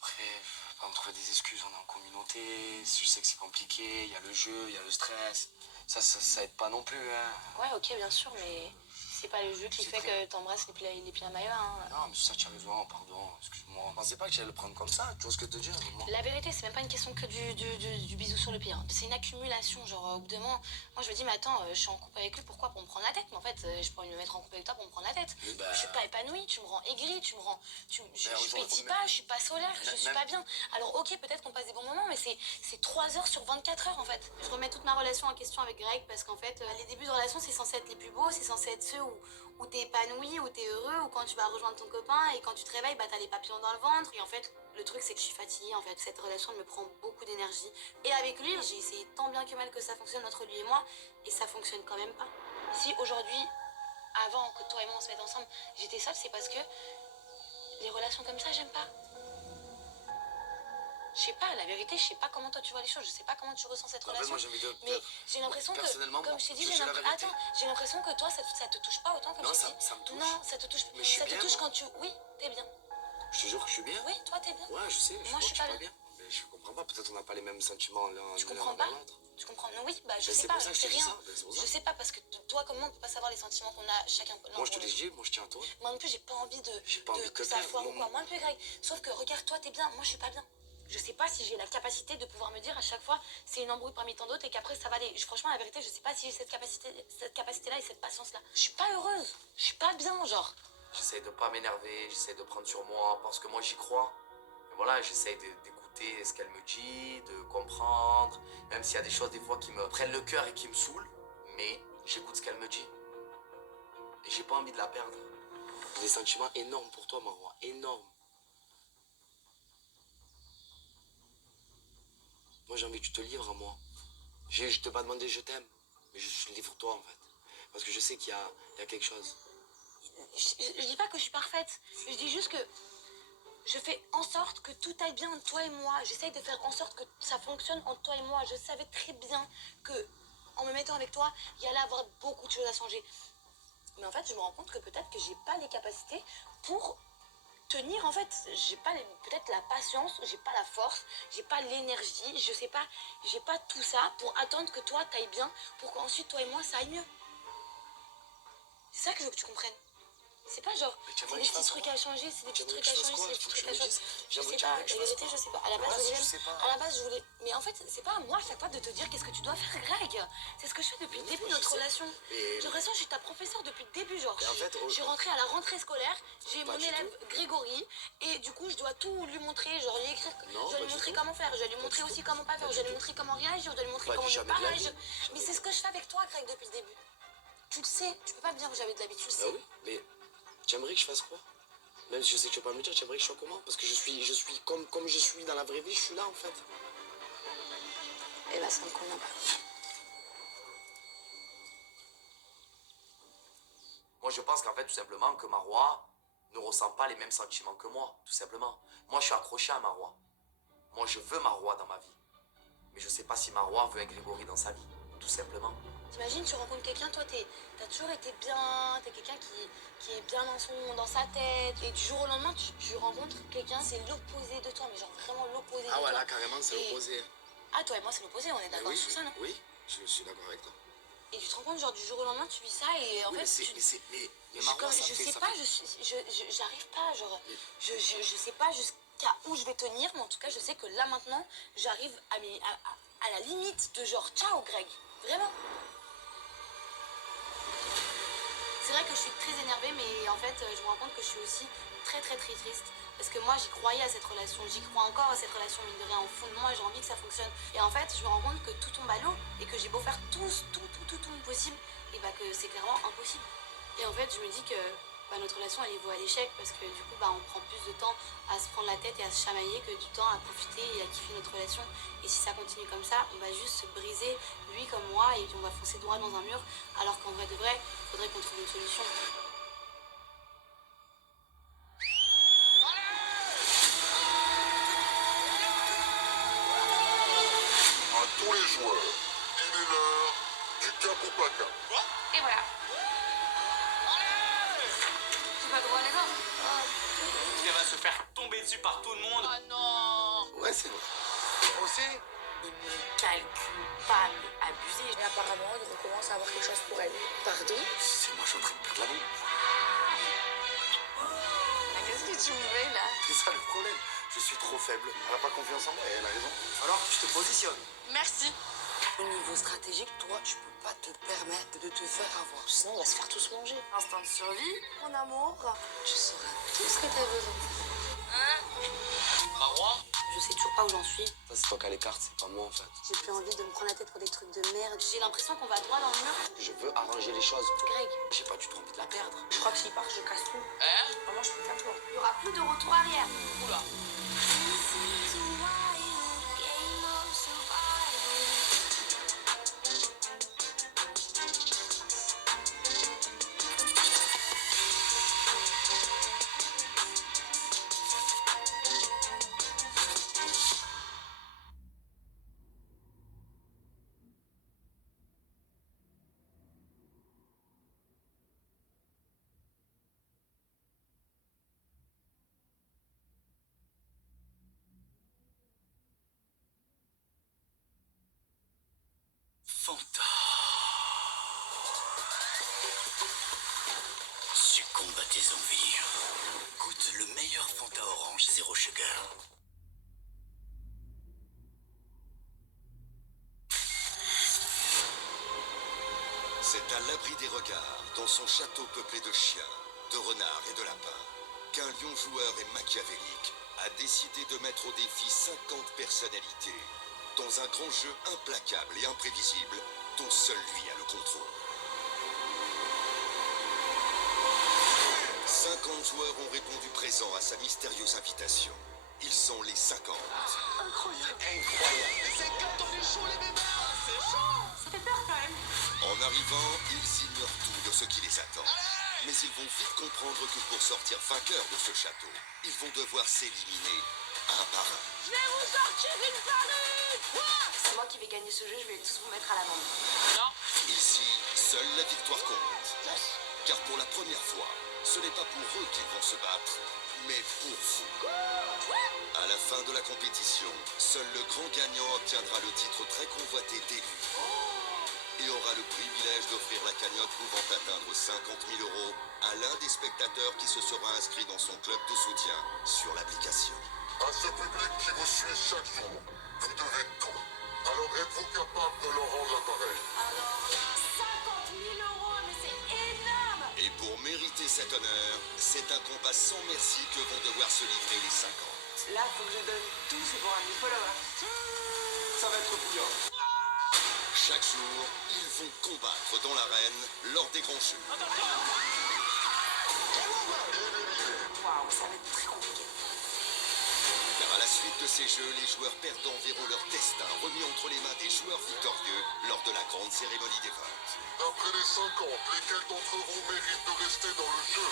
Après, faut pas me trouver des excuses, on est en communauté, je sais que c'est compliqué, il y a le jeu, il y a le stress. Ça aide pas non plus, hein. Ouais, ok, bien sûr, mais C'est pas le jeu qui fait que t'embrasses les pieds à Maïva. Hein. Non, mais ça, tu as raison, pardon, excuse-moi. Je pensais pas que j'allais le prendre comme ça, tu vois ce que je te dis moi. La vérité, c'est même pas une question que du bisou sur le pied. Hein. C'est une accumulation, genre au bout d'un moment, moi je me dis, mais attends, je suis en couple avec lui, pourquoi? Pour me prendre la tête. Mais en fait, je pourrais me mettre en couple avec toi pour me prendre la tête. Je suis pas épanouie, tu me rends aigrie, tu me rends... je pétille pas, je suis pas solaire, je suis pas bien. Alors ok, peut-être qu'on passe des bons moments, mais c'est 3 heures sur 24 heures en fait. Je remets toute ma relation en question avec Greg parce qu'en fait, les débuts de relation, c'est censé être les plus beaux, c'est censé être ceux où t'es épanoui, où t'es heureux, ou quand tu vas rejoindre ton copain et quand tu te réveilles, bah t'as les papillons dans le ventre. Et en fait, le truc c'est que je suis fatiguée en fait. Cette relation me prend beaucoup d'énergie. Et avec lui, j'ai essayé tant bien que mal que ça fonctionne entre lui et moi, et ça fonctionne quand même pas. Si aujourd'hui, avant que toi et moi on se mette ensemble, j'étais seule, c'est parce que les relations comme ça, j'aime pas. Je sais pas, la vérité, je sais pas comment toi tu vois les choses, je sais pas comment tu ressens cette relation. Mais j'ai l'impression que, comme je t'ai dit, j'ai l'impression que toi ça te touche pas autant comme je t'ai dit. Ça me touche. Non, ça te touche. Mais je suis ça bien, te touche moi. quand tu. Oui, t'es bien. Je te jure que je suis bien. Oui, toi t'es bien. Ouais, je sais. Moi je suis pas bien. Mais je comprends pas, peut-être on n'a pas les mêmes sentiments l'un Tu envers comprends pas? l'autre. Tu comprends? Non, oui, bah je Ben, sais c'est pas, pour ça je que je sais te dis rien. ça, ben, c'est pour ça. Je sais pas parce que toi, comment on peut pas savoir les sentiments qu'on a chacun. Moi je te l'ai dit, moi je tiens à toi. Moi non plus, j'ai pas envie de que ça foire ou quoi. Moi non plus, Greg. Sauf que regarde, toi t'es bien, moi je suis pas bien. Je sais pas si j'ai la capacité de pouvoir me dire à chaque fois c'est une embrouille parmi tant d'autres et qu'après ça va aller. Franchement, la vérité, je sais pas si j'ai cette capacité-là et cette patience-là. Je suis pas heureuse. Je suis pas bien, genre. J'essaie de pas m'énerver, j'essaie de prendre sur moi parce que moi j'y crois. Et voilà, j'essaie d'écouter ce qu'elle me dit, de comprendre, même s'il y a des choses des fois qui me prennent le cœur et qui me saoulent, mais j'écoute ce qu'elle me dit. Et j'ai pas envie de la perdre. J'ai des sentiments énormes pour toi, Marois, énormes. Moi j'ai envie que tu te livres à moi. Je t'ai pas demandé je t'aime, mais je livre toi en fait. Parce que je sais qu'il y a quelque chose. Je dis pas que je suis parfaite. Je dis juste que je fais en sorte que tout aille bien entre toi et moi. J'essaye de faire en sorte que ça fonctionne entre toi et moi. Je savais très bien que en me mettant avec toi, il y allait avoir beaucoup de choses à changer. Mais en fait, je me rends compte que peut-être que j'ai pas les capacités pour tenir. En fait, j'ai pas peut-être la patience, j'ai pas la force, j'ai pas l'énergie, je sais pas, j'ai pas tout ça pour attendre que toi t'ailles bien, pour qu'ensuite toi et moi ça aille mieux. C'est ça que je veux que tu comprennes. C'est pas genre, c'est des petits trucs à changer, c'est des petits trucs à changer, c'est des petits trucs à changer. Je sais pas, la vérité, je sais pas. À la base, je voulais. Mais en fait, c'est pas à moi à chaque fois de te dire qu'est-ce que tu dois faire, Greg. C'est ce que je fais depuis le début de notre relation. J'ai l'impression que je suis ta professeure depuis le début, genre. Je suis rentrée à la rentrée scolaire, j'ai mon élève Grégory, et du coup, je dois tout lui montrer, genre lui écrire, je dois lui montrer comment faire, je dois lui montrer aussi comment pas faire, je dois lui montrer comment réagir, je dois lui montrer comment ne pas réagir. Mais c'est ce que je fais avec toi, Greg, depuis le début. Tu le sais, tu peux pas me dire que j'avais de l'habitude, tu le sais. Ah oui, mais tu aimerais que je fasse quoi? Même si je sais que tu vas pas me le dire, tu aimerais que je sois comment? Parce que je suis comme je suis dans la vraie vie, je suis là en fait. Eh ben, ça me convient pas. Moi je pense qu'en fait tout simplement que Marois ne ressent pas les mêmes sentiments que moi, tout simplement. Moi je suis accroché à Marois. Moi je veux Marois dans ma vie. Mais je sais pas si Marois veut un Grégory dans sa vie, tout simplement. T'imagines, tu rencontres quelqu'un, toi t'as toujours été bien, t'es quelqu'un qui est bien dans sa tête, et du jour au lendemain tu rencontres quelqu'un, c'est l'opposé de toi, mais genre vraiment l'opposé de toi. Ah ouais, là carrément c'est l'opposé. Ah, toi et moi c'est l'opposé, on est d'accord sur ça, non? Oui, je suis d'accord avec toi. Et tu te rends compte, genre du jour au lendemain tu vis ça, et en fait mais Marois, je sais pas, j'arrive pas, genre, je sais pas jusqu'à où je vais tenir, mais en tout cas je sais que là maintenant, j'arrive à la limite de genre, ciao Greg, vraiment. C'est vrai que je suis très énervée, mais en fait, je me rends compte que je suis aussi très triste. Parce que moi, j'y croyais à cette relation. J'y crois encore à cette relation, mine de rien. Au fond de moi, j'ai envie que ça fonctionne. Et en fait, je me rends compte que tout tombe à l'eau. Et que j'ai beau faire tout mon possible. Et bah que c'est clairement impossible. Et en fait, je me dis que notre relation, elle est vouée à l'échec. Parce que du coup, on prend plus de temps à se prendre la tête et à se chamailler que du temps à profiter et à kiffer notre relation. Et si ça continue comme ça, on va juste se briser, lui comme moi, et puis on va foncer droit dans un mur. Alors qu'en vrai de vrai, il faudrait qu'on trouve une solution. À tous les joueurs, il est l'heure du cap ou pas cap. Et voilà. J'ai pas le droit à l'erreur. Elle va se faire tomber dessus par tout le monde. Oh non. Ouais, c'est vrai. Aussi, Il me calcule pas, mais abusé. Et apparemment, il recommence à avoir quelque chose pour elle. Pardon? C'est moi, je suis en train de perdre la bombe. Qu'est-ce que tu me fais là? C'est ça le problème. Je suis trop faible. Elle n'a pas confiance en moi et elle a raison. Alors, je te positionne. Merci. Au niveau stratégique, toi, tu peux pas te permettre de te faire avoir. Sinon, on va se faire tous manger. Instinct de survie, mon amour. Tu sauras tout ce que t'as besoin. Marois? Je sais toujours pas où j'en suis. Ça, c'est toi qui as les cartes, c'est pas moi en fait. J'ai plus envie de me prendre la tête pour des trucs de merde. J'ai l'impression qu'on va droit dans le mur. Je veux arranger les choses. Greg, J'ai pas du tout envie de la perdre. Je crois que s'il part, je casse tout. Hein? Vraiment, je peux qu'un tour. il y aura plus de retour arrière. Oula. Fanta. Succombe à tes envies. Goûte le meilleur Fanta orange zéro sugar. C'est à l'abri des regards, dans son château peuplé de chiens, de renards et de lapins, qu'un lion joueur et machiavélique a décidé de mettre au défi 50 personnalités dans un grand jeu implacable et imprévisible dont seul lui a le contrôle. 50 joueurs ont répondu présent à sa mystérieuse invitation. Ils sont les 50. Incroyable. Les 50 on est chaud les mémards, c'est chaud. Ça fait peur quand même. En arrivant, ils ignorent tout de ce qui les attend. Mais ils vont vite comprendre que pour sortir vainqueurs de ce château, ils vont devoir s'éliminer un par un. Je vais vous sortir une farine. C'est moi qui vais gagner ce jeu, je vais tous vous mettre à l'amende. Non. Ici, seule la victoire compte. Car pour la première fois, ce n'est pas pour eux qu'ils vont se battre, mais pour vous. À la fin de la compétition, seul le grand gagnant obtiendra le titre très convoité d'élu et aura le privilège d'offrir la cagnotte pouvant atteindre 50 000 € à l'un des spectateurs qui se sera inscrit dans son club de soutien sur l'application. À ce public qui vous suit chaque jour, vous devez tout. Alors êtes-vous capable de leur rendre l'appareil? Alors là, 50 000 €, mais c'est énorme. Et pour mériter cet honneur, c'est un combat sans merci que vont devoir se livrer les 50. Là, faut que je donne tout, c'est pour un 1000 followers. Ça va être bouillant. Chaque jour, ils vont combattre dans l'arène lors des grands jeux. Waouh, ça va être très compliqué. Car à la suite de ces jeux, les joueurs perdants verront leur destin remis entre les mains des joueurs victorieux lors de la grande cérémonie des votes. D'après les 50, lesquels d'entre vous méritent de rester dans le jeu?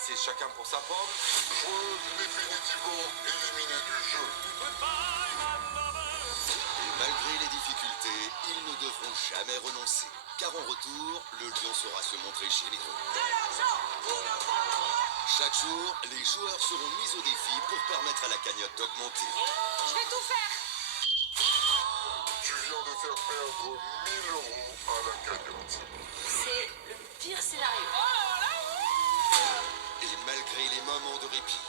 C'est chacun pour sa pomme. Joueurs définitivement éliminés du jeu. Et malgré les difficultés, ils ne devront jamais renoncer. Car en retour, le lion saura se montrer généreux. Chaque jour, les joueurs seront mis au défi pour permettre à la cagnotte d'augmenter. Je vais tout faire. Tu viens de faire perdre 1000 € à la cagnotte. C'est le pire scénario. Et malgré les moments de répit,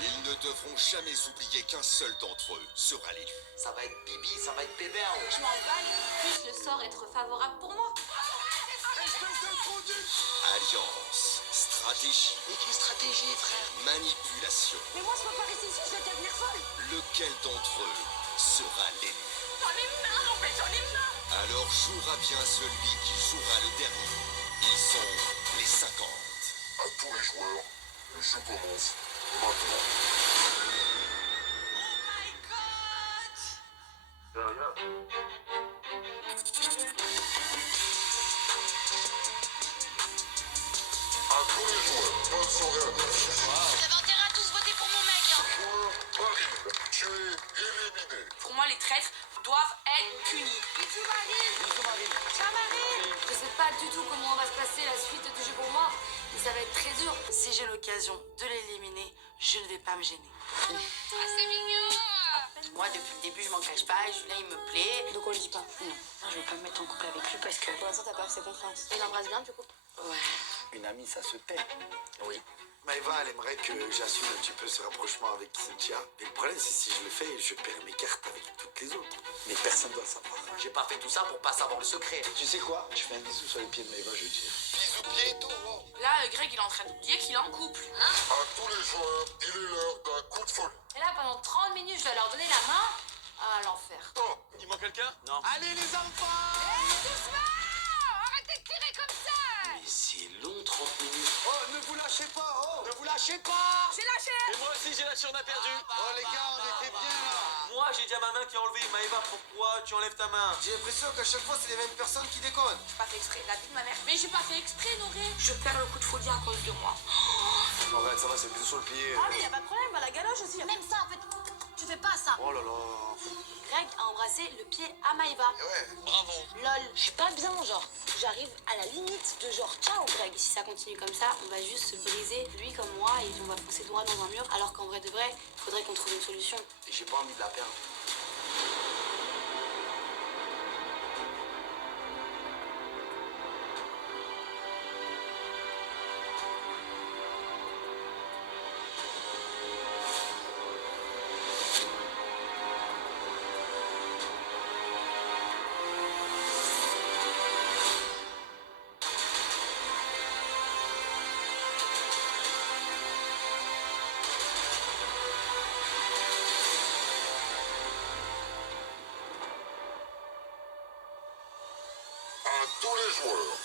ils ne devront jamais oublier qu'un seul d'entre eux sera l'élu. Ça va être Bibi, ça va être Bébé. Je m'en bats les couilles, le sort être favorable pour moi. Alliance, stratégie, Mais quelle stratégie, frère? manipulation. Mais moi, je peux pas rester ici, je vais devenir folle. Lequel d'entre eux sera l'élu? J'en ai marre, en fait, j'en ai marre. Alors jouera bien celui qui jouera le dernier. Ils sont les 50. À tous les joueurs, le jeu commence maintenant. À tous les joueurs, bonne soirée à tous. Vous avez intérêt à tous voter pour mon mec, hein. Joueur Marine, tu es éliminé. Pour moi, les traîtres doivent être punis. Bisous Marine. Ciao Marine. Je sais pas du tout comment va se passer la suite du jeu pour moi, Et ça va être très dur. Si j'ai l'occasion de l'éliminer, je ne vais pas me gêner. Ah, c'est mignon. Moi, depuis le début, je m'en cache pas. Julien, il me plaît. Donc on le dit pas. Non, je vais pas me mettre en couple avec lui parce que... Pour l'instant, t'as pas assez confiance. Il embrasse bien, du coup. Ouais. Une amie, ça se tait. Oui. Maëva, elle aimerait que j'assume un petit peu ce rapprochement avec Cynthia. Mais le problème, c'est que si je le fais, je perds mes cartes avec toutes les autres. Mais personne doit le savoir. J'ai pas fait tout ça pour pas savoir le secret. Tu sais quoi? Je fais un bisou sur les pieds de Maëva, je tire. Bisous pieds et tout. Oh. Là, Greg, il est en train d'oublier qu'il est en couple. À tous les joueurs, il est l'heure d'un coup de folie. Et là, pendant 30 minutes, je dois leur donner la main. Ah, l'enfer. Oh. Il manque quelqu'un? Non. Allez les enfants! Doucement. Arrêtez de tirer comme ça. Mais c'est long, 30 minutes. Oh, ne vous lâchez pas! Oh, ne vous lâchez pas! J'ai lâché. Et moi aussi, j'ai lâché, on a perdu! Oh, les gars, on était bien là! Moi, j'ai déjà ma main qui est enlevée. Maëva, pourquoi tu enlèves ta main? J'ai l'impression qu'à chaque fois, c'est les mêmes personnes qui déconnent. J'ai pas fait exprès. La vie de ma mère. Mais j'ai pas fait exprès, Noré. Je perds le coup de folie à cause de moi. Arrête, ça va, c'est bisous sur le pied. Ah, mais y a pas de problème, bah, la galoche aussi. Même ça, en fait, tu fais pas ça. Oh là là. Greg a embrassé le pied à Maëva. Ouais, Bravo! Lol, je suis pas bien, genre. J'arrive à la limite de genre, ciao, Greg. Si ça continue comme ça, on va juste se briser, lui comme moi, et on va foncer droit dans un mur. Alors qu'en vrai de vrai, il faudrait qu'on trouve une solution. Et j'ai pas envie de la perdre. À tous les joueurs,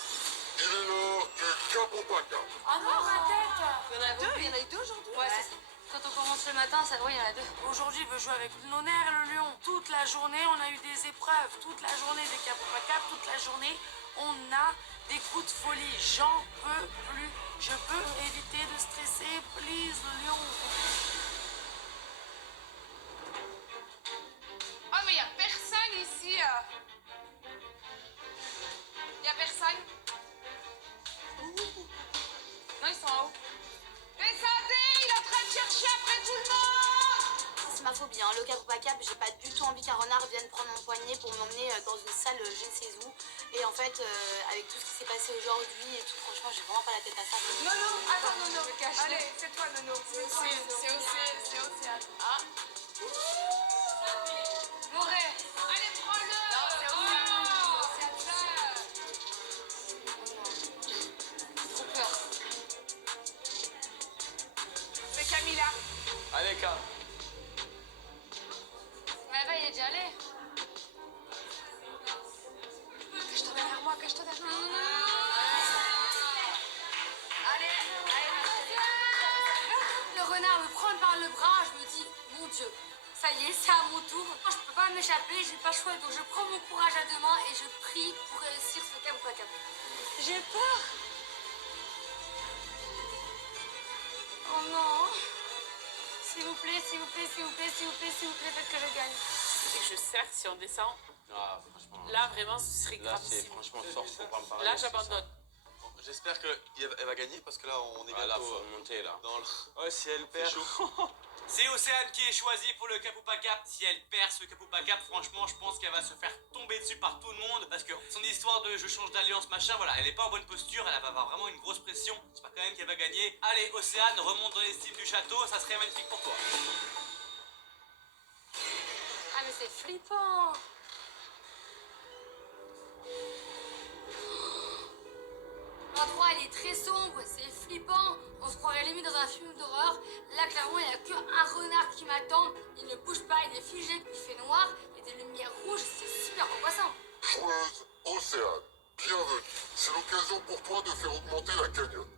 il est l'heure du Capopaka. Ah non, ma tête. Il y en a deux, il y en a eu deux aujourd'hui. Ouais, c'est ça. Quand on commence le matin, ça ouais, il y en a deux. Aujourd'hui, il veut jouer avec nos nerfs, le lion. Toute la journée, on a eu des épreuves. Toute la journée des capopacap. Toute la journée, on a des coups de folie. J'en peux plus. Je peux éviter de stresser. Please, le lion. Oh, mais y a personne ici. Y a personne. Non, ils sont en haut. Descendez, il est en train de chercher après tout le monde. C'est ma phobie, hein. Le cap, j'ai pas du tout envie qu'un renard vienne prendre mon poignet pour m'emmener dans une salle je ne sais où. Et en fait, avec tout ce qui s'est passé aujourd'hui et tout, franchement, j'ai vraiment pas la tête à ça. Nono, attends, Nono. Allez, c'est toi, Nono. C'est Océane. Ah. Morée. Allez, prends-le. Non, c'est Océane. Trop peur. C'est Camilla. Allez, Cam! Maëva, il est déjà allé. Cache-toi derrière moi, cache-toi derrière moi. Le renard me prend par le bras, je me dis, mon Dieu, ça y est, c'est à mon tour. Je peux pas m'échapper, j'ai pas le choix, donc je prends mon courage à deux mains et je prie pour réussir ce cap ou pas cap. J'ai peur. Oh non. S'il vous plaît, s'il vous plaît, s'il vous plaît, s'il vous plaît, s'il vous plaît, faites que je gagne. C'est que je sais que si on descend, Ah, franchement. là vraiment ce serait Là, grave. c'est franchement fort, faut pas me parler. Là, c'est ça. j'abandonne. J'espère qu'elle va gagner parce que là, on est Ah, là, bientôt faut remonter, là. dans le... Ouais, si elle perd... C'est Océane qui est choisie pour le Capopacap. Si elle perd ce Capopacap, franchement, je pense qu'elle va se faire tomber dessus par tout le monde. Parce que son histoire de je change d'alliance, machin, voilà, elle est pas en bonne posture. Elle va avoir vraiment une grosse pression. J'espère quand même qu'elle va gagner. Allez, Océane, remonte dans les styles du château. Ça serait magnifique pour toi. Ah mais c'est flippant. L'endroit il est très sombre, c'est flippant. On se croirait limite dans un film d'horreur. Là clairement il n'y a qu'un renard qui m'attend. Il ne bouge pas, il est figé, il fait noir. Il y a des lumières rouges, c'est super angoissant. Joueuse Océane, bienvenue. C'est l'occasion pour toi de faire augmenter la cagnotte.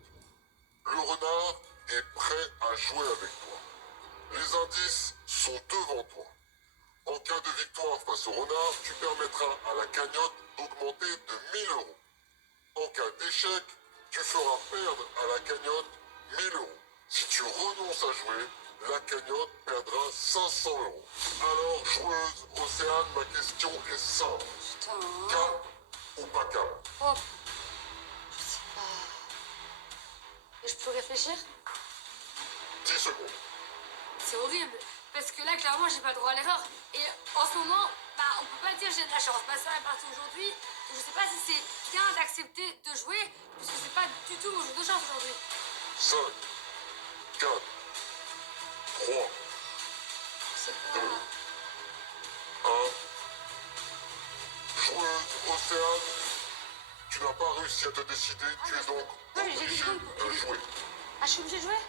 Le renard est prêt à jouer avec toi. Les indices sont devant toi. En cas de victoire face au renard, tu permettras à la cagnotte d'augmenter de 1000 euros. En cas d'échec, tu feras perdre à la cagnotte 1000 euros. Si tu renonces à jouer, la cagnotte perdra 500 euros. Alors, joueuse Océane, ma question est simple. Putain. Cap ou pas cap? Oh. Je sais pas. Et je peux réfléchir? 10 secondes. C'est horrible. Parce que là, clairement, j'ai pas le droit à l'erreur. Et en ce moment, bah, on peut pas dire j'ai de la chance. Ma soeur est partie aujourd'hui. Donc je sais pas si c'est bien d'accepter de jouer, puisque c'est pas du tout mon jour de chance aujourd'hui. 5, 4, 3, C'est 2, pas... 1. Joueuse Océane, tu n'as pas réussi à te décider, tu es donc mais j'ai obligée dit de jouer. Ah, je suis obligée de jouer?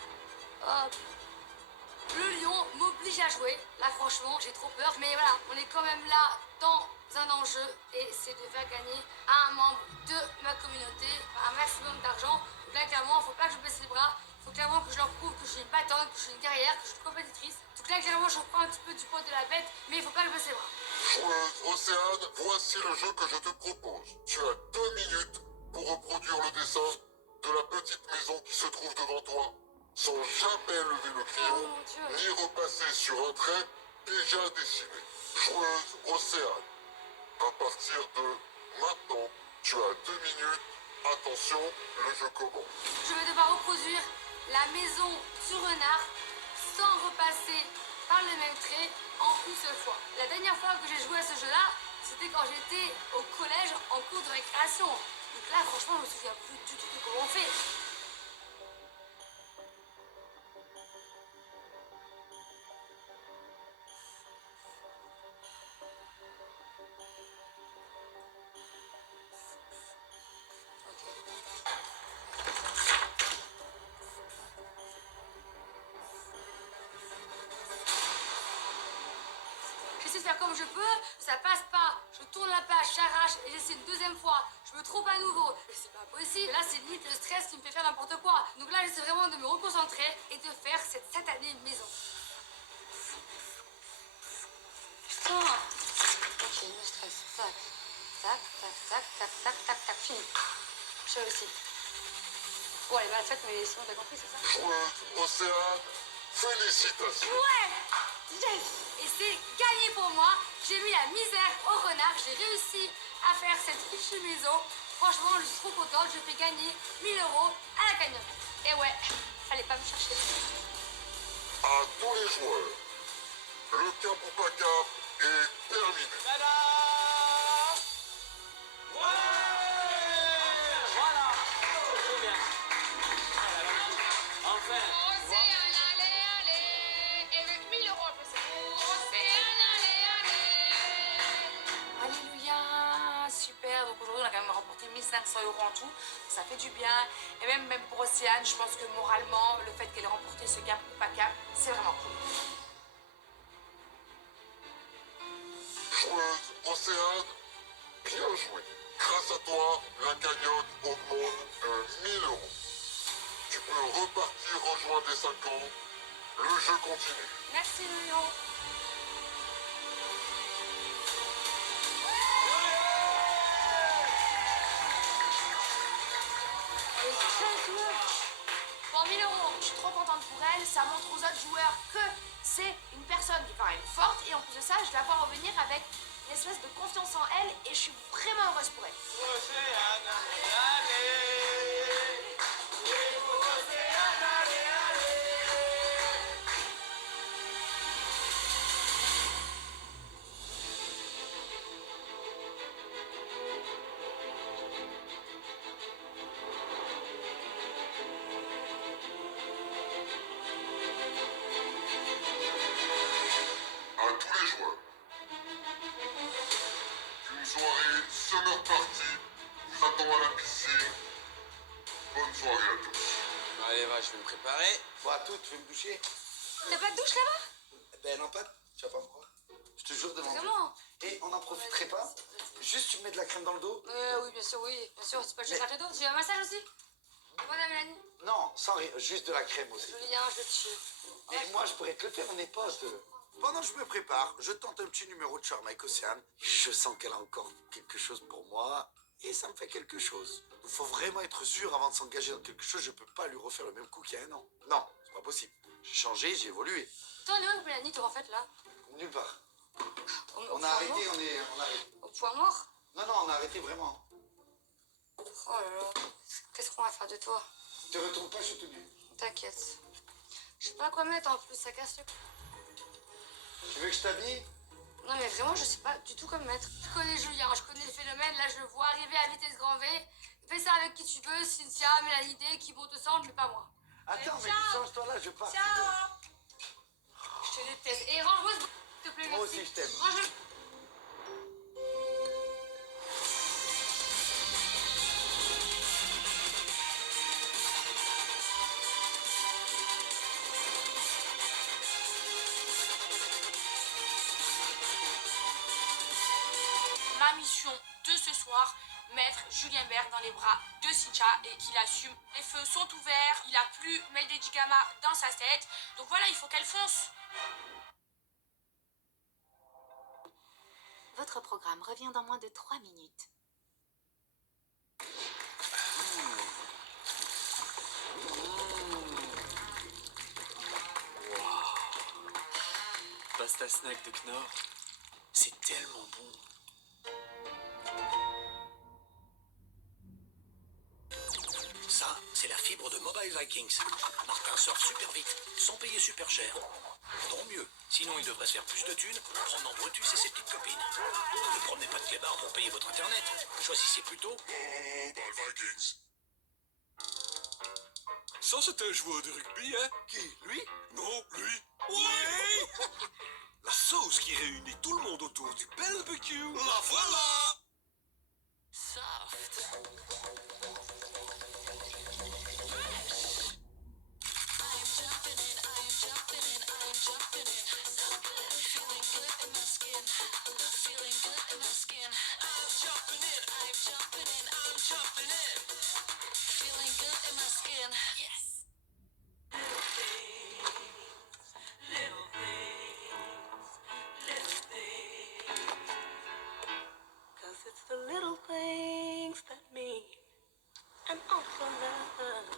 Le lion m'oblige à jouer. Là, franchement, j'ai trop peur. Mais voilà, on est quand même là dans un enjeu. Et c'est de faire gagner à un membre de ma communauté un maximum d'argent. Donc là, clairement, faut pas que je baisse les bras. Faut clairement que je leur prouve que je suis une battante, que je suis une guerrière, que je suis une compétitrice. Donc là, clairement, je reprends un petit peu du poids de la bête. Mais il faut pas que je baisse les bras. Joueuse Océane, voici le jeu que je te propose. Tu as 2 minutes pour reproduire le dessin de la petite maison qui se trouve devant toi, sans jamais lever le crayon, ni repasser sur un trait déjà dessiné. Joueuse Océane, à partir de maintenant, tu as 2 minutes. Attention, le jeu commence. Je vais devoir reproduire la maison du renard sans repasser par le même trait en une seule fois. La dernière fois que j'ai joué à ce jeu-là, c'était quand j'étais au collège en cours de récréation. Donc là, franchement, je me souviens plus du tout de comment on fait. J'essaie de faire comme je peux, ça passe pas, je tourne la page, j'arrache et j'essaie une deuxième fois, je me trompe à nouveau, mais c'est pas possible, là c'est limite le stress qui me fait faire n'importe quoi. Donc là j'essaie vraiment de me reconcentrer et de faire cette satanée maison. Putain. Ok, le stress, tac, tac, tac, tac, tac, tac, tac, tac, fini. J'ai réussi. Bon, elle est mal faite, mais sinon t'as compris, c'est ça? Joueuse Océane, félicitations. Ouais! Yes! Et c'est gagné pour moi. J'ai mis la misère au renard. J'ai réussi à faire cette fichue maison. Franchement, je suis trop contente. Je fais gagner 1000 € à la cagnotte. Et ouais, fallait pas me chercher. À tous les joueurs, le cap ou pas cap est terminé. Voilà. Trop bien. Enfin. Océane, allez, allez. Et avec 1000 € en plus, c'est pour Océane, allez, allez. Alléluia, super. Donc aujourd'hui, on a quand même remporté 1500 € en tout. Ça fait du bien. Et même pour Océane, je pense que moralement, le fait qu'elle ait remporté ce cap ou pas cap, c'est vraiment cool. Joueuse Océane, bien joué. Grâce à toi, la cagnotte augmente de 1000 €. Tu peux repartir rejoindre les 5 ans. Le jeu continue. Merci, le lion. Pour 1000 €, je suis trop contente pour elle. Ça montre aux autres joueurs que c'est une personne qui est quand même forte. Et en plus de ça, je la vois revenir avec une espèce de confiance en elle. Et je suis vraiment heureuse pour elle. Océane, allez, Océane, allez, À tous les joueurs, une soirée summer party vous attend à la piscine. Bonne soirée à tous. Allez, va, je vais me préparer. Bon, à toutes, je vais me doucher. T'as pas de douche là-bas? Ben non, pas. Tu vas pas me croire. Je te jure devant Dieu. Vraiment? Et on n'en profiterait pas? Juste, tu me mets de la crème dans le dos? Oui, bien sûr, oui. Bien sûr, c'est pas le chocolat d'eau. Tu veux un massage aussi? Madame Mélanie? Non, sans rien, juste de la crème aussi. Julien, je te tue. Et moi, je pourrais te le faire, on est potes. Pendant que je me prépare, je tente un petit numéro de charme avec Océane. Je sens qu'elle a encore quelque chose pour moi. Et ça me fait quelque chose. Il faut vraiment être sûr avant de s'engager dans quelque chose. Je peux pas lui refaire le même coup qu'il y a un an. Non, c'est pas possible. J'ai changé, j'ai évolué. Toi, Léo et Mélanie, t'as en fait là? Nulle part. Au On a point arrêté, mort? on a arrêté. Au point mort? Non, on a arrêté vraiment. Oh là là. Qu'est-ce qu'on va faire de toi? Te retourne pas, je te dis. T'inquiète. Je sais pas quoi mettre en plus, ça casse le... Tu veux que je t'habille? Non mais vraiment, je sais pas du tout quoi mettre. Je connais Julien, je connais le phénomène, là je le vois arriver à vitesse grand V. Fais ça avec qui tu veux, Cynthia, Mélanie, qui bon te semble, mais pas moi. Attends, mais change-toi là, je pars. Ciao. Je te déteste. Et range-moi ce s'il te plaît, Moi merci. aussi, je t'aime. Range-le. Ma mission de ce soir, mettre Julien Bert dans les bras de Cynthia et qu'il assume. Les feux sont ouverts, il a plus Mel Dedigama dans sa tête. Donc voilà, il faut qu'elle fonce. Votre programme revient dans moins de 3 minutes. Pasta snack de Knorr. C'est tellement bon. Ça, c'est la fibre de Mobile Vikings. Martin sort super vite, sans payer super cher. Tant mieux, sinon il devrait se faire plus de thunes en prenant Brutus et ses petites copines. Ne promenez pas de clébard pour payer votre internet. Choisissez plutôt Mobile Vikings. Ça, c'est un joueur de rugby, hein? Qui? Lui? Non, lui. Oui! La sauce qui réunit tout le monde autour du barbecue. La voilà! Soft. The little things that mean an awful lot.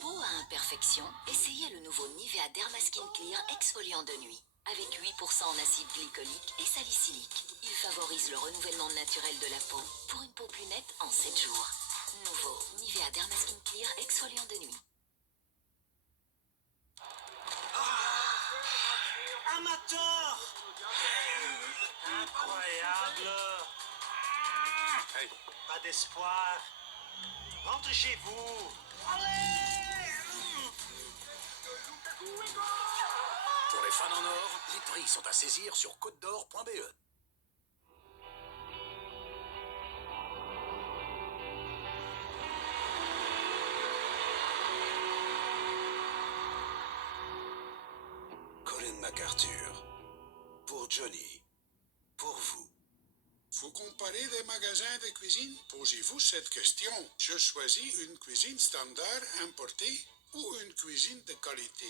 Peau à imperfection, essayez le nouveau Nivea Dermaskin Clear exfoliant de nuit. Avec 8% en acide glycolique et salicylique. Il favorise le renouvellement naturel de la peau pour une peau plus nette en 7 jours. Nouveau Nivea Dermaskin Clear exfoliant de nuit. Amateur! Incroyable! Hey. Pas d'espoir. Rentrez chez vous. Allez! Pour les fans en or, les prix sont à saisir sur côte-d'or.be. Colin MacArthur. Pour Johnny. Pour vous. Vous comparez des magasins de cuisine? Posez-vous cette question. Je choisis une cuisine standard importée ou une cuisine de qualité,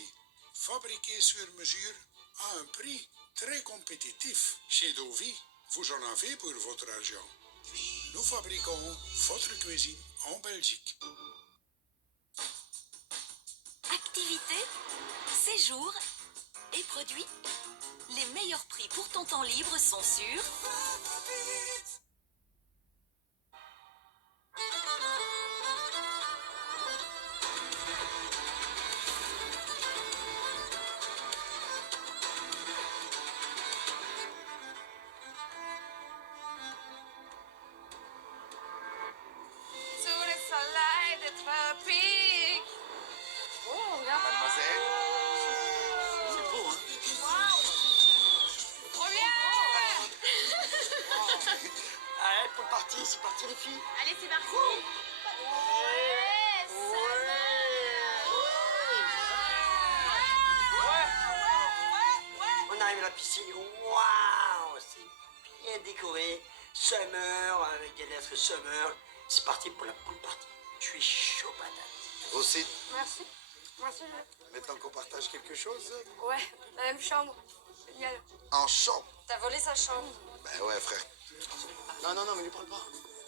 fabriquée sur mesure à un prix très compétitif. Chez Dovi, vous en avez pour votre argent. Nous fabriquons votre cuisine en Belgique. Activités, séjours et produits. Les meilleurs prix pour ton temps libre sont sur... Sous les soleils des tropiques. Oh, regarde. Mademoiselle. C'est beau, hein? Waouh. Trop bien. Allez, pour partir, c'est parti les filles. Allez, c'est parti. Ouais, ça On arrive à la piscine. Waouh, c'est bien décoré. Summer, avec des lettres Summer. C'est parti pour la pool party. Je suis chaud patate. Aussi, Merci. Merci. maintenant qu'on partage quelque chose. Ouais, la même chambre. Génial. En chambre. T'as volé sa chambre. Ben ouais, frère. Non, mais lui parle pas.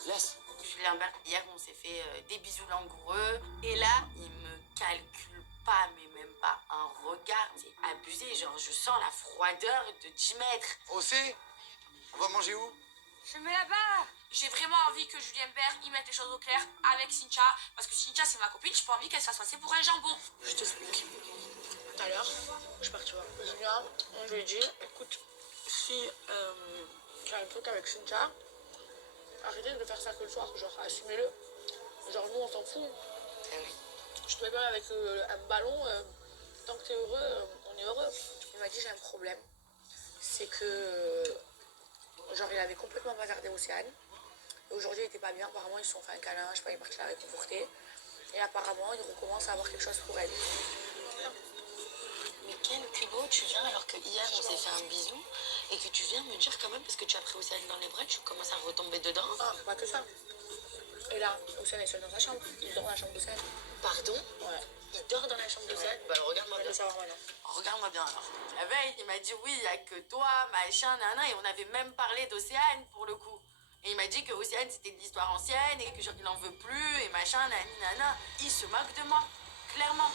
Laisse. Julien Bert, hier, on s'est fait des bisous langoureux. Et là, il me calcule pas, mais même pas un regard. C'est abusé. Genre, je sens la froideur de 10 mètres. Aussi, on va manger où? Je mets là-bas. J'ai vraiment envie que Julien Bert y mette les choses au clair avec Cynthia. Parce que Cynthia, c'est ma copine, j'ai pas envie qu'elle se fasse passer pour un jambon. Je t'explique. Tout à l'heure, je suis partie voir Julien. Je lui ai dit, écoute, si tu as un truc avec Cynthia, arrêtez de faire ça que le soir, genre assumez-le. Genre nous on s'en fout. Je te mets bien avec un ballon, tant que t'es heureux, on est heureux. Il m'a dit j'ai un problème. C'est que genre il avait complètement bazardé Océane. Et aujourd'hui il était pas bien, apparemment ils se sont fait un câlin, je sais pas, il est parti la réconforter. Et apparemment il recommence à avoir quelque chose pour elle. Mais quel culot tu viens alors que hier on s'est fait un bisou et que tu viens me dire quand même parce que tu as pris Océane dans les bras, tu commences à retomber dedans. Ah, pas que ça. Et là, Océane est seule dans sa chambre. Il dort dans la chambre d'Océane. Pardon? Ouais. Il dort dans la chambre d'Océane? Bah alors regarde-moi bien. Regarde-moi bien alors. La veille, il m'a dit oui, il n'y a que toi, machin, nana, et on avait même parlé d'Océane pour le coup. Et il m'a dit que Océane c'était de l'histoire ancienne et que genre il en veut plus et machin, nani, nana. Il se moque de moi, clairement.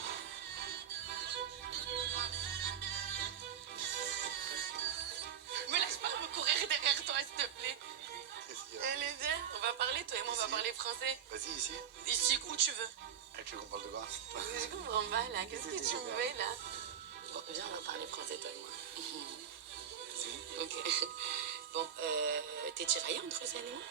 Me laisse pas me courir derrière toi, s'il te plaît. Allez, viens, on va parler, toi et moi, on va parler français. Vas-y, ici. Ici, où tu veux. Tu qu'on parle de quoi? Je comprends pas, là. Qu'est-ce que tu veux, là? Bon, viens, on va parler français, toi et moi. Ok. Bon, t'es tiraillée entre Océane et moi?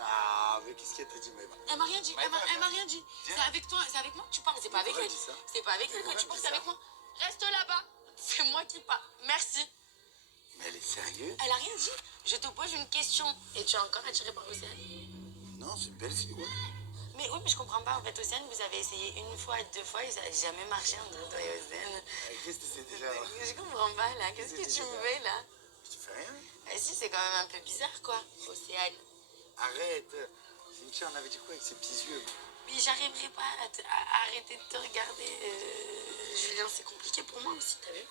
Ah, mais qu'est-ce qu'elle t'a dit, Maëva? Elle m'a rien dit, elle m'a rien dit. C'est avec toi, c'est avec moi que tu parles, c'est pas avec elle. C'est pas avec elle que tu parles, c'est avec moi. Reste là-bas. C'est moi qui parle. Merci. Mais elle est sérieuse? Elle a rien dit. Je te pose une question. Et tu es encore attiré par Océane? Non, c'est une belle fille, ouais. Mais oui, mais je comprends pas. En fait, Océane, vous avez essayé une fois, deux fois et ça n'a jamais marché entre toi et Océane. Qu'est-ce que c'est déjà? Je comprends pas, là. Qu'est-ce que tu me fais, là? Je te fais rien. Eh si, c'est quand même un peu bizarre, quoi. Océane. Arrête. Cynthia, on avait dit quoi avec ses petits yeux? Mais j'arriverai pas à arrêter de te regarder. Julien, c'est compliqué pour moi aussi, t'as vu?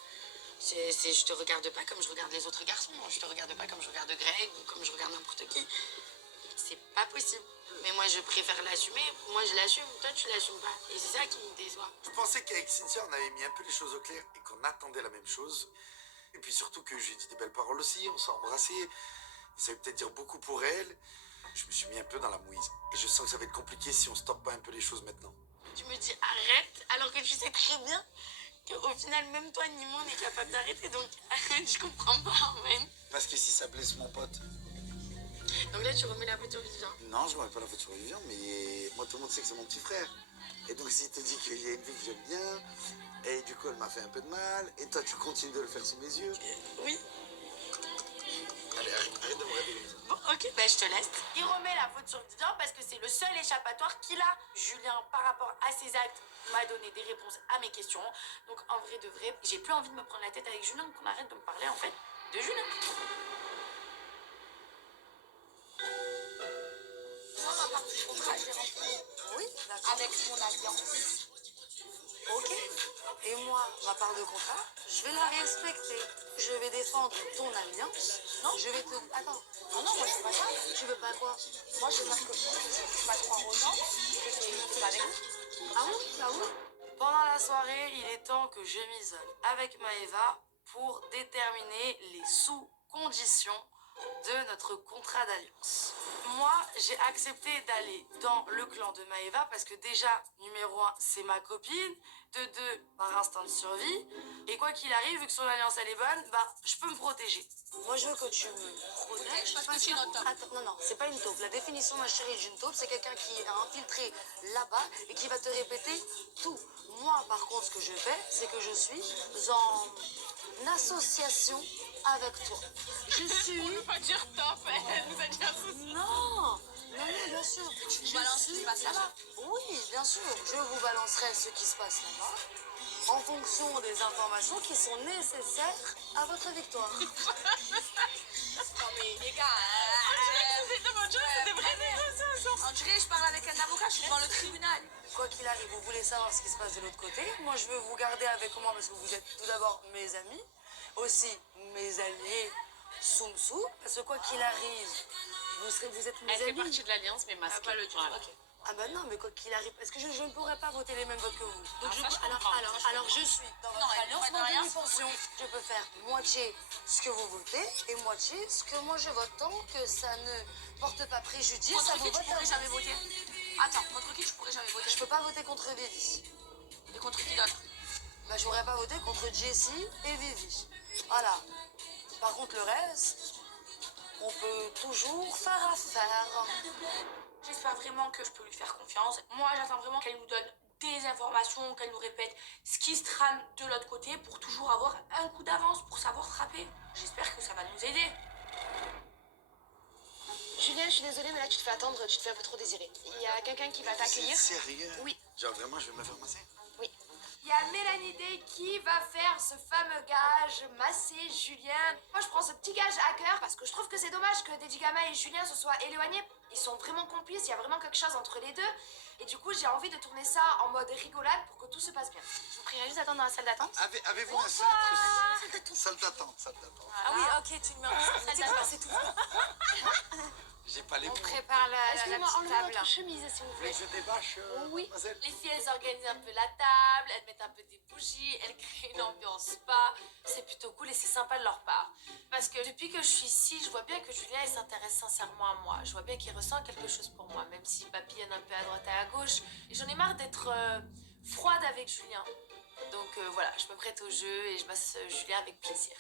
Je te regarde pas comme je regarde les autres garçons. Je te regarde pas comme je regarde Greg ou comme je regarde n'importe qui. C'est pas possible. Mais moi, je préfère l'assumer. Moi, je l'assume. Toi, tu l'assumes pas. Et c'est ça qui me déçoit. Je pensais qu'avec Cynthia, on avait mis un peu les choses au clair et qu'on attendait la même chose. Et puis surtout que j'ai dit des belles paroles aussi, on s'est embrassés. Ça veut peut-être dire beaucoup pour elle. Je me suis mis un peu dans la mouise. Et je sens que ça va être compliqué si on stoppe pas un peu les choses maintenant. Tu me dis arrête, alors que tu sais très bien qu'au final, même toi ni moi, on est capable d'arrêter. Donc, je comprends pas, man. Parce que si ça blesse mon pote. Donc là, tu remets la voiture Vivien. Non, je remets pas la voiture Vivien, mais moi, tout le monde sait que c'est mon petit frère. Et donc, s'il te dit qu'il y a une vie que j'aime bien, et du coup, elle m'a fait un peu de mal, et toi, tu continues de le faire sous mes yeux. Oui. Allez, arrête de me réveiller. Bon, ok, ben je te laisse. Il remet la faute sur Vivien parce que c'est le seul échappatoire qu'il a. Julien, par rapport à ses actes, m'a donné des réponses à mes questions. Donc, en vrai de vrai, j'ai plus envie de me prendre la tête avec Julien, donc on arrête de me parler, en fait, de Julien. Moi, ma part du contrat, j'ai rempli. Oui, d'accord. Avec mon alliance. Ok. Et moi, ma part de contrat, je vais la respecter. Je vais défendre ton alliance. Non, je vais te... Attends. Non, non, moi, je fais pas ça. Tu veux pas quoi? Moi, je veux pas que... Je vais croire aux gens que t'es pas avec nous. Ah oui? Ah oui? Pendant la soirée, il est temps que je m'isole avec Maëva pour déterminer les sous-conditions de notre contrat d'alliance. Moi, j'ai accepté d'aller dans le clan de Maëva parce que déjà, numéro 1, c'est ma copine, de 2, par instinct de survie, et quoi qu'il arrive, vu que son alliance elle est bonne, bah, je peux me protéger. Moi, je veux que tu me protèges. Parce que c'est une taupe. Attends, non, non, c'est pas une taupe. La définition, ma chérie, d'une taupe, c'est quelqu'un qui est infiltré là-bas et qui va te répéter tout. Moi, par contre, ce que je fais, c'est que je suis en association avec toi. Je suis... On ne peut pas dire top, elle nous a dit association. Non, non, bien sûr. Tu nous balances ce qui se passe là-bas. Oui, bien sûr. Je vous balancerai ce qui se passe là-bas en fonction des informations qui sont nécessaires à votre victoire. Non mais les gars... C'est vrai négociation. On dirait que je parle avec un avocat, je suis devant le tribunal. Quoi qu'il arrive, vous voulez savoir ce qui se passe de l'autre côté. Moi, je veux vous garder avec moi parce que vous êtes tout d'abord mes amis, aussi mes alliés Soum-Sou, parce que quoi qu'il arrive, vous êtes mes Elle fait amis. partie de l'alliance, mais masquée. Pas le Voilà. Ok. Ah bah non, mais quoi qu'il arrive, parce que je ne pourrais pas voter les mêmes votes que vous. Donc ça, je comprends, alors je suis dans votre alliance demi-pension. Je peux faire moitié ce que vous votez et moitié ce que moi je vote. Tant que ça ne porte pas préjudice, ça Contre vous qui tu vote à pourrais vous. jamais voter? Attends, contre qui tu pourrais jamais voter? Je peux pas voter contre Vivi. Et contre qui d'autre? Bah je pourrais pas voter contre Jessie et Vivi. Voilà. Par contre le reste, on peut toujours faire affaire. J'espère vraiment que je peux lui faire confiance. Moi, j'attends vraiment qu'elle nous donne des informations, qu'elle nous répète ce qui se trame de l'autre côté pour toujours avoir un coup d'avance, pour savoir frapper. J'espère que ça va nous aider. Julien, je suis désolée, mais là tu te fais attendre, tu te fais un peu trop désirer. Il y a quelqu'un qui va t'accueillir. Sérieux? Oui. Genre vraiment, je vais me faire masser? Oui. Il y a Mélanie Day qui va faire ce fameux gage, masser Julien. Moi, je prends ce petit gage à cœur parce que je trouve que c'est dommage que Dejigama et Julien se soient éloignés. Ils sont vraiment complices, il y a vraiment quelque chose entre les deux. Et du coup, j'ai envie de tourner ça en mode rigolade pour que tout se passe bien. Je vous prierai juste d'attendre dans la salle d'attente. Avez-vous un salle d'attente? Ah oui, ok, tu le mets en salle d'attente, c'est tout. J'ai pas les mots. Prépare la Excusez-moi, petite enlevez table. votre chemise, s'il vous plaît. Je débâche, Oui. mademoiselle. Les filles, elles organisent un peu la table, elles mettent un peu des bougies, elles créent une ambiance spa. C'est plutôt cool et c'est sympa de leur part. Parce que depuis que je suis ici, je vois bien que Julien, il s'intéresse sincèrement à moi. Je vois bien qu'il ressent quelque chose pour moi, même si papillonne un peu à droite et à gauche. Et j'en ai marre d'être froide avec Julien. Donc voilà, je me prête au jeu et je masse Julien avec plaisir.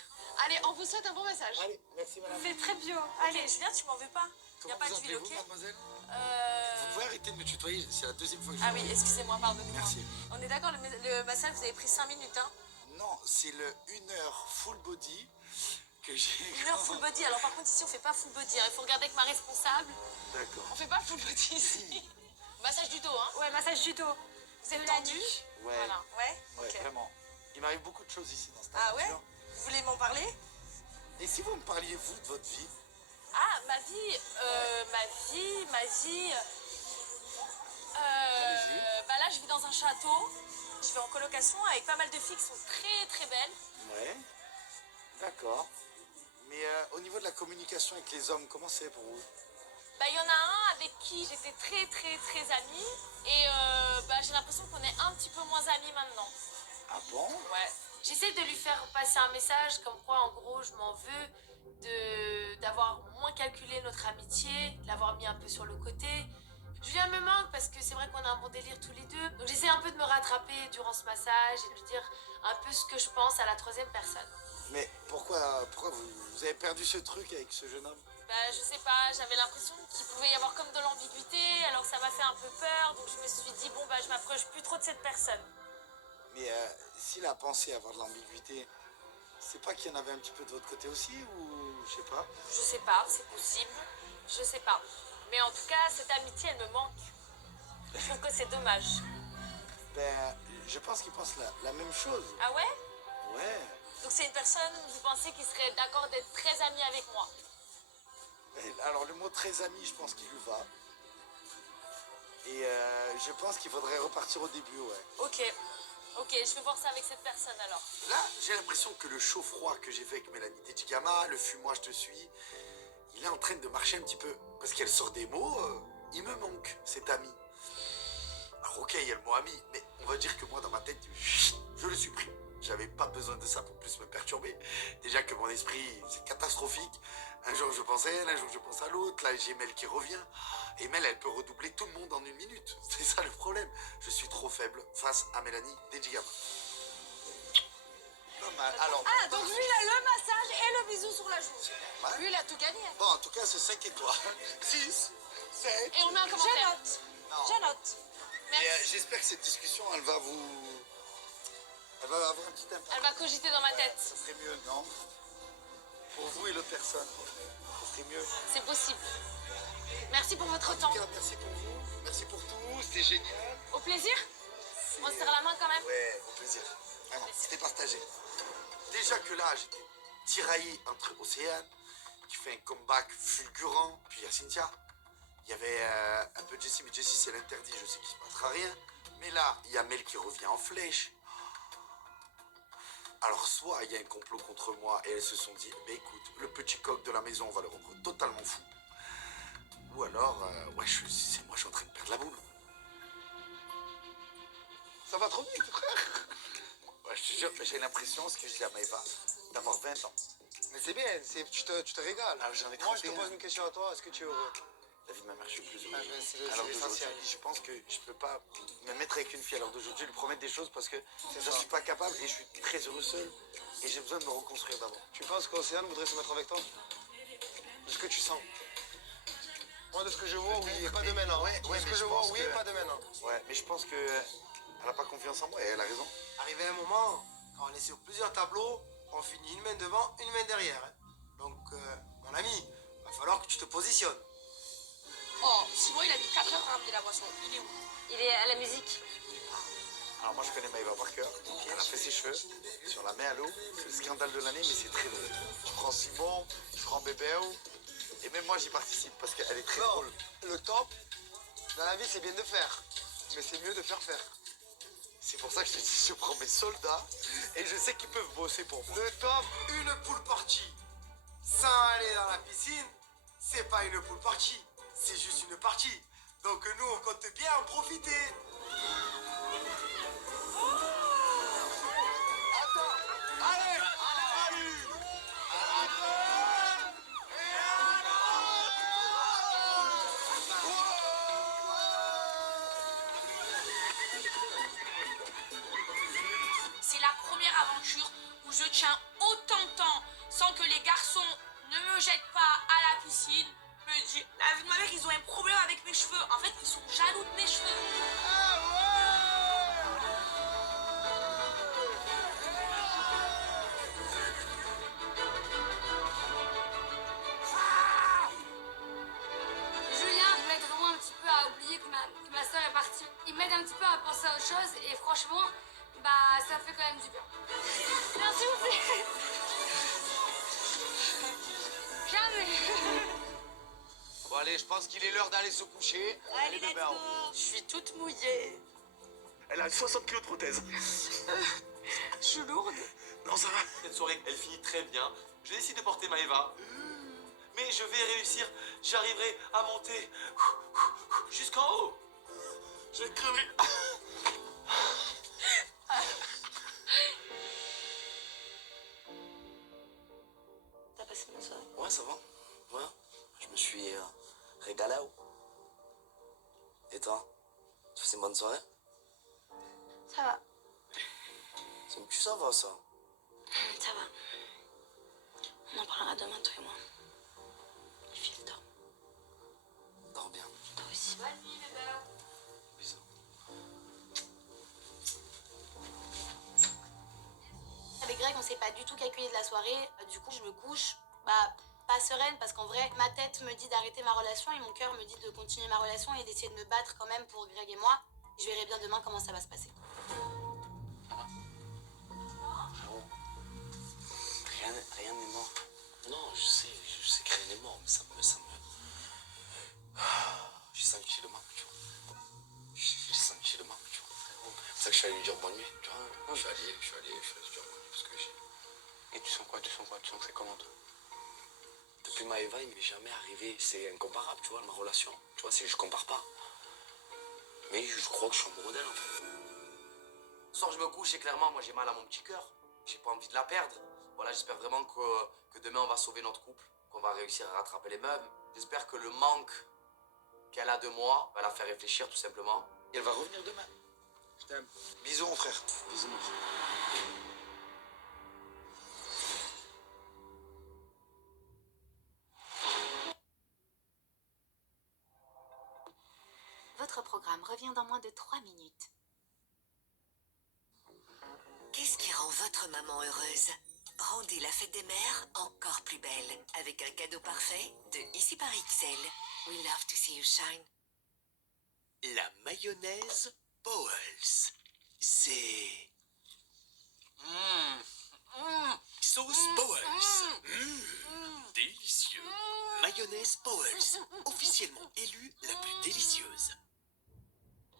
Allez, on vous souhaite un bon massage. Allez, merci madame. C'est très bio. Allez, Julien, tu m'en veux pas? Y a Comment pas vous d'huile, appelez-vous, ok? mademoiselle? Vous pouvez arrêter de me tutoyer, c'est la deuxième fois que je Ah vous oui, vois. excusez-moi, pardonnez-moi. Merci. On est d'accord, le massage, vous avez pris 5 minutes, hein? Non, c'est le 1 heure full body que j'ai... 1 heure full body. Alors par contre, ici, on fait pas full body. Il faut regarder avec ma responsable. D'accord. On fait pas full body ici. Massage du dos, hein? Ouais, massage du dos. Vous êtes tendu? Ouais, Voilà. Ouais? ouais, Ok. vraiment. Il m'arrive beaucoup de choses ici dans cette Ah ouais? aventure. Vous voulez m'en parler? Et si vous me parliez, vous, de votre vie? Ah, ma vie. Ma vie. Bah là, je vis dans un château. Je vais en colocation avec pas mal de filles qui sont très très belles. Ouais, d'accord. Mais au niveau de la communication avec les hommes, comment c'est pour vous? Bah, il y en a un avec qui j'étais très très très amie. Et bah, j'ai l'impression qu'on est un petit peu moins amis maintenant. Ah bon? Ouais. J'essaie de lui faire passer un message comme quoi, en gros, je m'en veux d'avoir moins calculé notre amitié, de l'avoir mis un peu sur le côté. Julien me manque parce que c'est vrai qu'on a un bon délire tous les deux. Donc j'essaie un peu de me rattraper durant ce massage et de lui dire un peu ce que je pense à la troisième personne. Mais pourquoi vous avez perdu ce truc avec ce jeune homme? Bah, je sais pas, j'avais l'impression qu'il pouvait y avoir comme de l'ambiguïté, alors ça m'a fait un peu peur, donc je me suis dit, bon, bah, je m'approche plus trop de cette personne. Mais s'il a pensé avoir de l'ambiguïté, c'est pas qu'il y en avait un petit peu de votre côté aussi, ou je sais pas? Je sais pas, c'est possible, je sais pas. Mais en tout cas, cette amitié, elle me manque. Je trouve que c'est dommage. Ben, je pense qu'il pense la même chose. Ah ouais? Ouais. Donc c'est une personne, vous pensez, qui serait d'accord d'être très amie avec moi? Alors le mot très ami, je pense qu'il lui va. Et je pense qu'il faudrait repartir au début, ouais. Ok, je vais voir ça avec cette personne alors. Là, j'ai l'impression que le chaud-froid que j'ai fait avec Mélanie Dejigama, le fuis-moi, je te suis, il est en train de marcher un petit peu. Parce qu'elle sort des mots, il me manque, cet ami. Alors ok, il y a le mot ami, mais on va dire que moi, dans ma tête, je le supprime. J'avais pas besoin de ça pour plus me perturber. Déjà que mon esprit, c'est catastrophique. Un jour, je pense à elle, un jour, je pense à l'autre. Là, j'ai Mel qui revient. Et Mel, elle peut redoubler tout le monde en 1 minute. C'est ça le problème. Je suis trop faible face à Mélanie Dejigama. Pas mal. Alors, Ah, donc lui, il a le massage et le bisou sur la joue. ouais. Lui, il a tout gagné. Bon, en tout cas, c'est 5 étoiles. 6, 7. Et on met un Je commentaire. note. Non. Je note. Et j'espère que cette discussion, elle va avoir un petit impact. Elle va cogiter dans ma tête. Ça serait mieux, non? Pour vous et l'autre personne. Ça serait mieux. C'est possible. Merci pour votre En temps. tout cas, merci pour vous. Merci pour tout. C'était génial. Au plaisir. On se serre la main quand même. Ouais, au plaisir. Vraiment, c'était partagé. Déjà que là, j'étais tiraillé entre Océane, qui fait un comeback fulgurant, puis il y a Cynthia. Il y avait un peu Jessie, mais Jessie, c'est l'interdit, je sais qu'il se passera rien. Mais là, il y a Mel qui revient en flèche. Alors, soit il y a un complot contre moi et elles se sont dit, bah écoute, le petit coq de la maison, on va le rendre totalement fou. Ou alors, ouais, c'est moi, je suis en train de perdre la boule. Ça va trop vite, frère. Ouais, je te jure, j'ai l'impression, ce que je dis à Maëva, d'avoir 20 ans. Mais c'est bien, tu te régales. Alors j'en ai Moi, je te 31. pose une question à toi, est-ce que tu es heureux? La vie de ma mère, je suis plus heureux. Ah, ben, c'est Alors l'essentiel. d'aujourd'hui, je pense que je peux pas me mettre avec une fille à l'heure d'aujourd'hui, lui promettre des choses parce que je suis pas capable et je suis très heureux seul et j'ai besoin de me reconstruire d'abord. Tu penses qu'Océane voudrait se mettre avec toi? De ce que tu sens? Moi, de ce que je vois, oui, et pas de maintenant. Ouais, De ouais, ce mais que je je vois, pense oui, que- et pas de maintenant. Ouais, mais je pense que elle a pas confiance en moi et elle a raison. Arrivé un moment, quand on est sur plusieurs tableaux, on finit une main devant, une main derrière. Hein. Donc, mon ami, va falloir que tu te positionnes. Oh, Simon, il a mis 4 heures à ramener la boisson. Il est où? Il est à la musique. Alors moi je connais Maëva par cœur, elle a fait ses cheveux, si on la met à l'eau, c'est le scandale de l'année mais c'est très drôle. Je prends Simon, je prends Bébéo, et même moi j'y participe parce qu'elle est très Non, drôle. le top, dans la vie, c'est bien de faire. Mais c'est mieux de faire faire. C'est pour ça que je te dis, je prends mes soldats et je sais qu'ils peuvent bosser pour moi. Le top, une pool party. Sans aller dans la piscine, c'est pas une pool party. C'est juste une partie. Donc nous, on compte bien en profiter. Allez, C'est la première aventure où je tiens autant de temps sans que les garçons ne me jettent pas à la piscine. Je me dis, la vie de ma mère, ils ont un problème avec mes cheveux. En fait, ils sont jaloux de mes cheveux. Julien m'aide vraiment un petit peu à oublier que ma soeur est partie. Il m'aide un petit peu à penser à autre chose et franchement, bah ça fait quand même du bien. Merci beaucoup. Jamais. Bon allez, je pense qu'il est l'heure d'aller se coucher. Allez, let's go. Je suis toute mouillée. Elle a 60 kilos de prothèse. Je suis lourde. Non, ça va. Cette soirée, elle finit très bien. Je décide de porter Maëva. Mais je vais réussir. J'arriverai à monter jusqu'en haut. Je vais crever. T'as passé une bonne soirée? Ouais, ça va. Ouais. Je me suis régalé. Et toi? Tu fais une bonne soirée? Ça va. C'est que ça va, ça. Ça va. On en parlera demain, toi et moi. File, dors. Dors bien. Toi aussi. Bonne nuit, bébé. Bisous. Avec Greg, on s'est pas du tout calculé de la soirée. Du coup, je me couche, pas sereine, parce qu'en vrai, ma tête me dit d'arrêter ma relation et mon cœur me dit de continuer ma relation et d'essayer de me battre quand même pour Greg et moi. Je verrai bien demain comment ça va se passer. Rien n'est mort. Non, je sais que rien n'est mort, mais ça me... J'ai senti le manque, tu vois. J'ai senti le manque, tu vois. C'est pour ça que je suis allé lui dire bonne nuit, tu vois. Je suis allé lui dire bonne nuit parce que j'ai... Et tu sens quoi? Tu sens que c'est comment, toi? Depuis Maëva, il m'est jamais arrivé. C'est incomparable, tu vois, ma relation. Tu vois, je compare pas. Mais je crois que je suis amoureux d'elle, en fait. Ce soir, je me couche et clairement, moi, j'ai mal à mon petit cœur. J'ai pas envie de la perdre. Voilà, j'espère vraiment que demain, on va sauver notre couple, qu'on va réussir à rattraper les meubles. J'espère que le manque qu'elle a de moi va la faire réfléchir, tout simplement. Et elle va revenir demain. Je t'aime. Bisous mon frère. Bisous, mon frère. Votre programme revient dans moins de 3 minutes. Qu'est-ce qui rend votre maman heureuse? Rendez la fête des mères encore plus belle avec un cadeau parfait de Ici par XL. We love to see you shine. La mayonnaise Powell's. C'est... Sauce Powell's. Délicieux. Mayonnaise Powell's. Officiellement élue la plus délicieuse.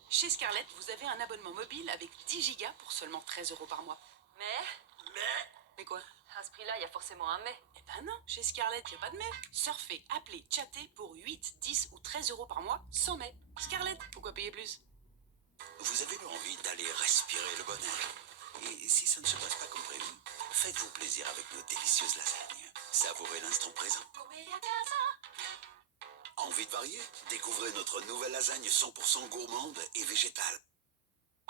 Chez Scarlett, vous avez un abonnement mobile avec 10 gigas pour seulement 13 € par mois. Mais quoi? À ce prix-là, il y a forcément un mais. Eh ben non, chez Scarlett, il n'y a pas de mais. Surfez, appelez, chattez pour 8, 10 ou 13 € par mois sans mais. Scarlett, pourquoi payer plus? vous avez envie d'aller respirer le bonheur. Et si ça ne se passe pas comme prévu, faites-vous plaisir avec nos délicieuses lasagnes. Savourez l'instant présent. Envie de varier? Découvrez notre nouvelle lasagne 100% gourmande et végétale.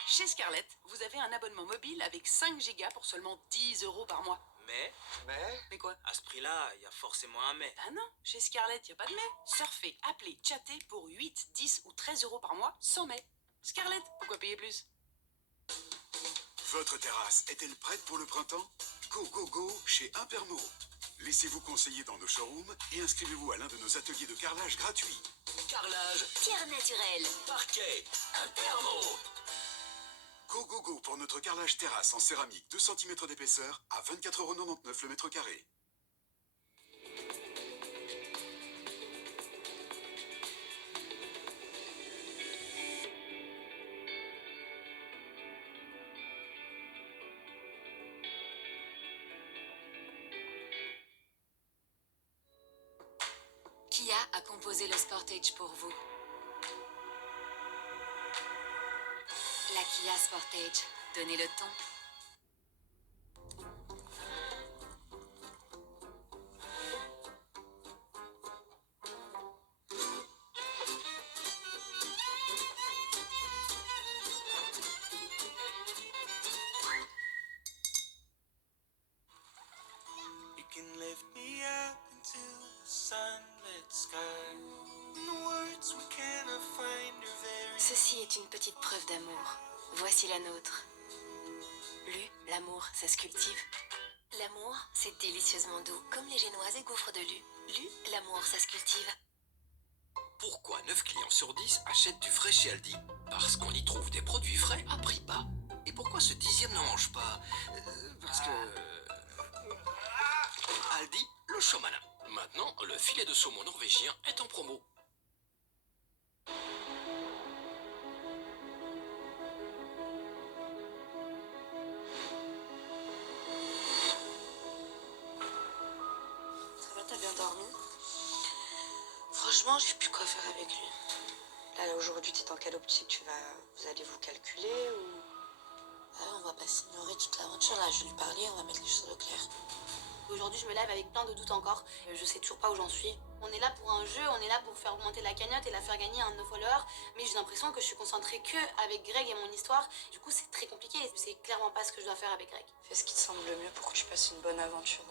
Chez Scarlett, vous avez un abonnement mobile avec 5 gigas pour seulement 10 € par mois. Mais quoi? à ce prix-là, il y a forcément un mais. Ah non, chez Scarlett, il n'y a pas de mais. Surfez, appelez, chattez pour 8, 10 ou 13 € par mois sans mais. Scarlett, pourquoi payer plus? Votre terrasse est-elle prête pour le printemps? Go, go, go chez Impermo. Laissez-vous conseiller dans nos showrooms et inscrivez-vous à l'un de nos ateliers de carrelage gratuits. Carrelage, pierre naturelle, parquet, Impermo. Go, go, go pour notre carrelage terrasse en céramique 2 cm d'épaisseur à 24,99 € le mètre carré. Kia a composé le Sportage pour vous. La Kia Sportage, donnez le ton. You can lift me up into the sunlit sky. The words we cannot find are very. Ceci est une petite preuve d'amour. Voici la nôtre. Lu, l'amour, ça se cultive. L'amour, c'est délicieusement doux, comme les génoises et gaufres de Lu. Lu, l'amour, ça se cultive. Pourquoi 9 clients sur 10 achètent du frais chez Aldi? Parce qu'on y trouve des produits frais à prix bas. Et pourquoi ce 10e n'en mange pas? Parce que... Aldi, le show malin. Maintenant, le filet de saumon norvégien est en promo. Ça va, t'as bien dormi? Franchement, je sais plus quoi faire avec lui. Là, aujourd'hui, t'es dans quelle optique? Vous allez vous calculer ou... Ah, on va pas s'ignorer toute l'aventure, là. Je vais lui parler, on va mettre les choses au clair. Aujourd'hui, je me lève avec plein de doutes encore. Je sais toujours pas où j'en suis. On est là pour un jeu, on est là pour faire augmenter la cagnotte et la faire gagner à un de nos followers. Mais j'ai l'impression que je suis concentrée que avec Greg et mon histoire. Du coup, c'est très compliqué. Je sais clairement pas ce que je dois faire avec Greg. Fais ce qui te semble le mieux pour que tu passes une bonne aventure.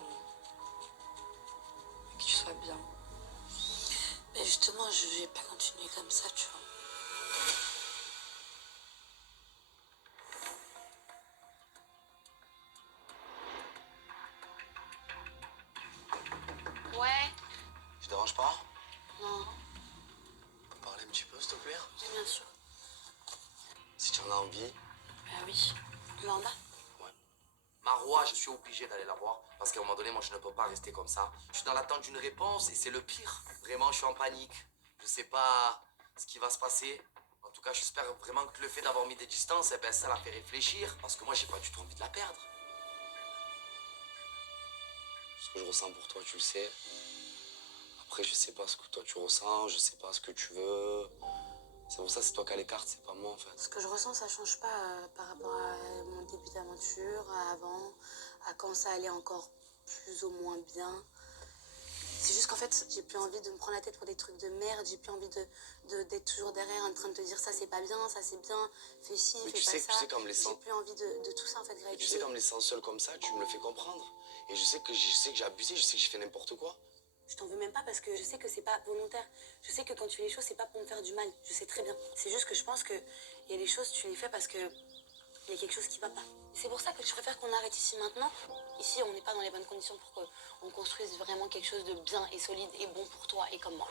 Et que tu sois bien. Mais justement, je vais pas continuer comme ça, tu vois. Ouais. Je dérange pas? Non. On peut parler un petit peu, s'il te plaît? Oui, bien sûr. Si tu en as envie. Ah oui. Landa? Marois, je suis obligé d'aller la voir parce qu'à un moment donné, moi, je ne peux pas rester comme ça. Je suis dans l'attente d'une réponse et c'est le pire. Vraiment, je suis en panique. Je sais pas ce qui va se passer. En tout cas, j'espère vraiment que le fait d'avoir mis des distances, eh ben, ça la fait réfléchir parce que moi, j'ai pas du tout envie de la perdre. Ce que je ressens pour toi, tu le sais. Après, je sais pas ce que toi tu ressens, je sais pas ce que tu veux. C'est pour ça, c'est toi qui as les cartes, c'est pas moi en fait. Ce que je ressens, ça change pas par rapport à mon début d'aventure, à avant, à quand ça allait encore plus ou moins bien. C'est juste qu'en fait, j'ai plus envie de me prendre la tête pour des trucs de merde, j'ai plus envie d'être toujours derrière en train de te dire ça c'est pas bien, ça c'est bien, fais ci, Mais fais tu pas sais, ça. tu sais comme les J'ai sens. plus envie de tout ça en fait, Greg. Mais tu sais, comme les sens seuls comme ça, tu me le fais comprendre. Et je sais que j'ai abusé, je sais que j'ai fait n'importe quoi. Je t'en veux même pas parce que je sais que c'est pas volontaire. Je sais que quand tu fais les choses, c'est pas pour me faire du mal. Je sais très bien. C'est juste que je pense que il y a des choses, tu les fais parce que il y a quelque chose qui va pas. C'est pour ça que je préfère qu'on arrête ici maintenant. Ici, on n'est pas dans les bonnes conditions pour qu'on construise vraiment quelque chose de bien et solide et bon pour toi et comme moi.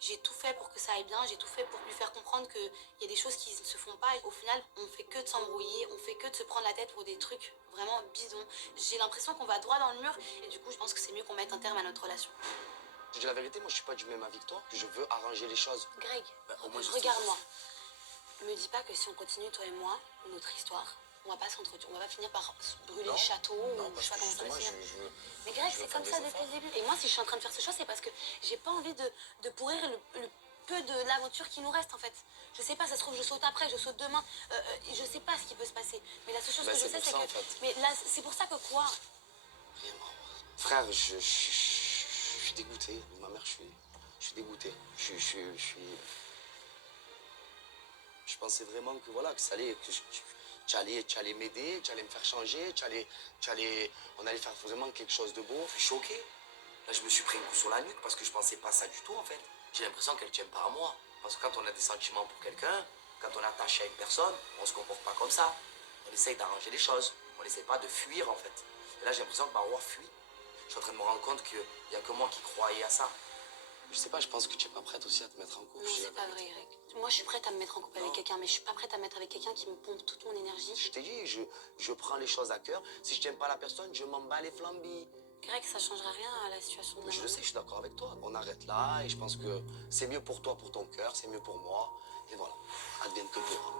J'ai tout fait pour que ça aille bien, j'ai tout fait pour lui faire comprendre qu'il y a des choses qui ne se font pas. Et au final, on fait que de s'embrouiller, on fait que de se prendre la tête pour des trucs vraiment bidons. J'ai l'impression qu'on va droit dans le mur et du coup, je pense que c'est mieux qu'on mette un terme à notre relation. Je dis la vérité, moi je suis pas du même avis que toi, que je veux arranger les choses. Greg, Au moins, regarde-moi. Me dis pas que si on continue, toi et moi, notre histoire, on va pas s'entretuer, on va pas finir par brûler le château ou je sais pas comment ça va se finir. Mais Greg, c'est comme ça depuis le début. Et moi, si je suis en train de faire ce choix, c'est parce que j'ai pas envie de pourrir le peu de l'aventure qui nous reste en fait. Je sais pas, ça se trouve, je saute après, je saute demain. Je sais pas ce qui peut se passer. Mais la seule chose que je sais, c'est que... en fait. Mais là, c'est pour ça que quoi? Frère, je suis dégoûté. Ma mère, je suis dégoûté. Je pensais vraiment que voilà, que ça allait, que tu allais m'aider, tu allais me faire changer, on allait faire vraiment quelque chose de beau. Je suis choqué. Là, je me suis pris un coup sur la nuque parce que je pensais pas ça du tout, en fait. J'ai l'impression qu'elle tient pas à moi. Parce que quand on a des sentiments pour quelqu'un, quand on est attaché à une personne, on se comporte pas comme ça. On essaye d'arranger les choses. On n'essaye pas de fuir, en fait. Et là, j'ai l'impression que Marois fuit. Je suis en train de me rendre compte qu'il n'y a que moi qui croyais à ça. Je sais pas, je pense que tu es pas prête aussi à te mettre en couple. Non, c'est pas vrai, Greg. Moi, je suis prête à me mettre en couple avec quelqu'un, mais je suis pas prête à me mettre avec quelqu'un qui me pompe toute mon énergie. Je t'ai dit, je prends les choses à cœur. Si je t'aime pas la personne, je m'en bats les flambis. Greg, ça changera rien à la situation de Je le sais, je suis d'accord avec toi. On arrête là et je pense que c'est mieux pour toi, pour ton cœur, c'est mieux pour moi. Et voilà, advienne que pourra.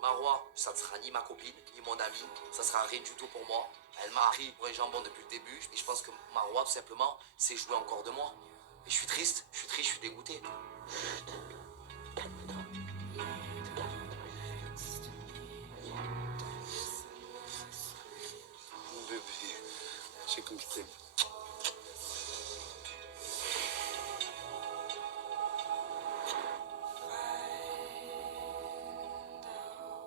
Marois, ça ne sera ni ma copine, ni mon amie. Ça sera rien du tout pour moi. Elle m'a pris pour un jambon depuis le début. Et je pense que Marois, tout simplement, c'est jouer encore de moi. Et je suis triste, je suis dégoûté. Mon bébé, j'ai compris.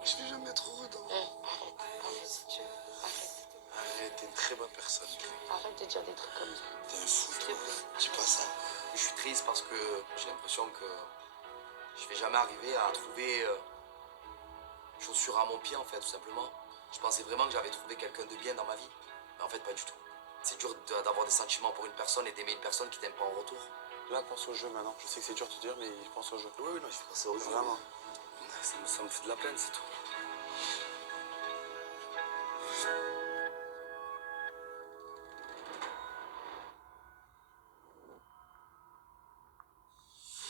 Je vais jamais être heureux dans... Arrête, si tu veux. Arrête, t'es une très bonne personne. Arrête de dire des trucs comme ça. T'es un fou, toi. Dis pas ça. Je suis triste parce que j'ai l'impression que je vais jamais arriver à trouver chaussure à mon pied, en fait, tout simplement. Je pensais vraiment que j'avais trouvé quelqu'un de bien dans ma vie. Mais en fait, pas du tout. C'est dur d'avoir des sentiments pour une personne et d'aimer une personne qui t'aime pas en retour. Là, pense au jeu maintenant. Je sais que c'est dur de te dire, mais pense au jeu. Oui, non, je fais penser au jeu. Vraiment. Ça me fait de la peine, c'est tout.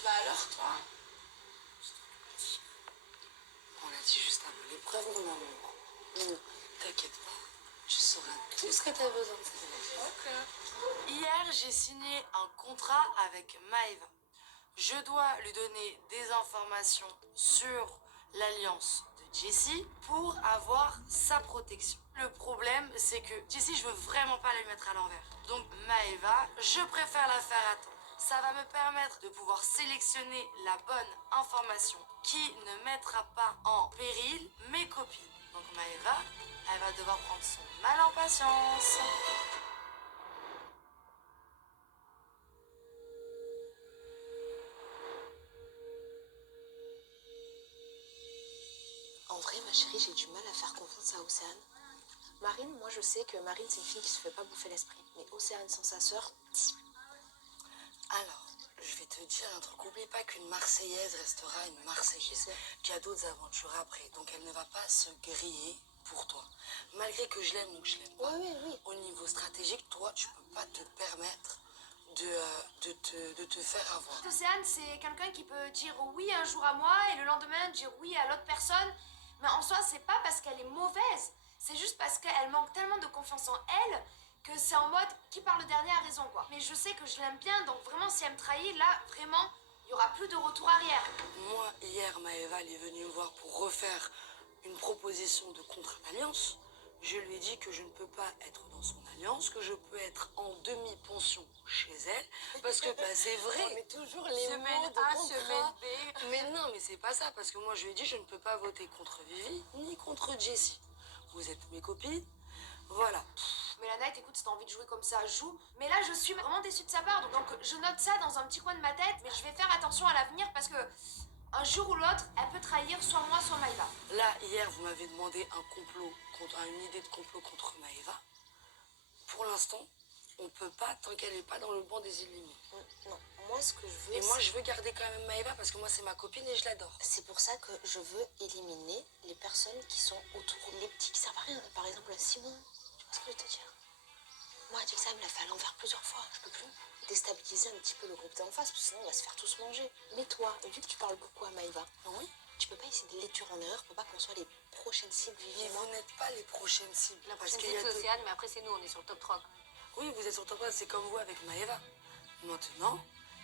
Bah alors, toi? On a dit juste avant l'épreuve, mon amour. T'inquiète pas, tu sauras tout ce que t'as besoin de savoir. Ok. Hier, j'ai signé un contrat avec Maëva. Je dois lui donner des informations sur l'alliance de Jessie pour avoir sa protection. Le problème, c'est que Jessie, je veux vraiment pas la lui mettre à l'envers. Donc Maëva, je préfère la faire attendre. Ça va me permettre de pouvoir sélectionner la bonne information qui ne mettra pas en péril mes copines. Donc Maëva, elle va devoir prendre son mal en patience. En vrai, ma chérie, j'ai du mal à faire confiance à Océane. Marine, moi je sais que Marine, c'est une fille qui se fait pas bouffer l'esprit. Mais Océane sans sa sœur... Alors, je vais te dire un truc. N'oublie pas qu'une Marseillaise restera une Marseillaise. Qu'il y a d'autres aventures après. Donc elle ne va pas se griller pour toi. Malgré que je l'aime ou que je l'aime pas. Oui. Au niveau stratégique, toi, tu peux pas te permettre de te faire avoir. Océane, c'est quelqu'un qui peut dire oui un jour à moi et le lendemain dire oui à l'autre personne. Mais en soi, c'est pas parce qu'elle est mauvaise. C'est juste parce qu'elle manque tellement de confiance en elle que c'est en mode qui parle le dernier a raison, quoi. Mais je sais que je l'aime bien, donc vraiment, si elle me trahit, là, vraiment, il y aura plus de retour arrière. Moi, hier, Maëva, elle est venue me voir pour refaire une proposition de contre-alliance. Je lui ai dit que je ne peux pas être dans son alliance, que je peux être en demi-pension chez elle, parce que bah, c'est vrai. Mais toujours les semaine mots de A, contrat. semaine B. Mais non, mais c'est pas ça, parce que moi, je lui ai dit, je ne peux pas voter contre Vivi, ni contre Jessie. Vous êtes mes copines, voilà. Mais la Night, écoute, si t'as envie de jouer comme ça, joue. Mais là, je suis vraiment déçue de sa part, donc je note ça dans un petit coin de ma tête, mais je vais faire attention à l'avenir parce que un jour ou l'autre, elle peut trahir soit moi, soit Maëva. Là, hier, vous m'avez demandé une idée de complot contre Maëva. Pour l'instant, on peut pas, tant qu'elle n'est pas dans le banc des éliminés. Non, moi ce que je veux... Et moi, je veux garder quand même Maëva parce que moi, c'est ma copine et je l'adore. C'est pour ça que je veux éliminer les personnes qui sont autour. Les petits qui servent à rien. Par exemple, Simon. Tu vois ce que je veux te dire? Moi, Adixia me l'a fait à l'envers plusieurs fois, je peux plus. Déstabiliser un petit peu le groupe d'en face, parce que sinon on va se faire tous manger. Mais toi, vu que tu parles beaucoup à Maëva, oui, tu peux pas essayer de lecture en erreur pour pas qu'on soit les prochaines cibles Mais vous n'êtes pas les prochaines cibles. La parce prochaine qu'il y a cible, c'est deux- Océane, mais après, c'est nous, on est sur le top 3. Oui, vous êtes sur le top 1, c'est comme vous avec Maëva. Maintenant,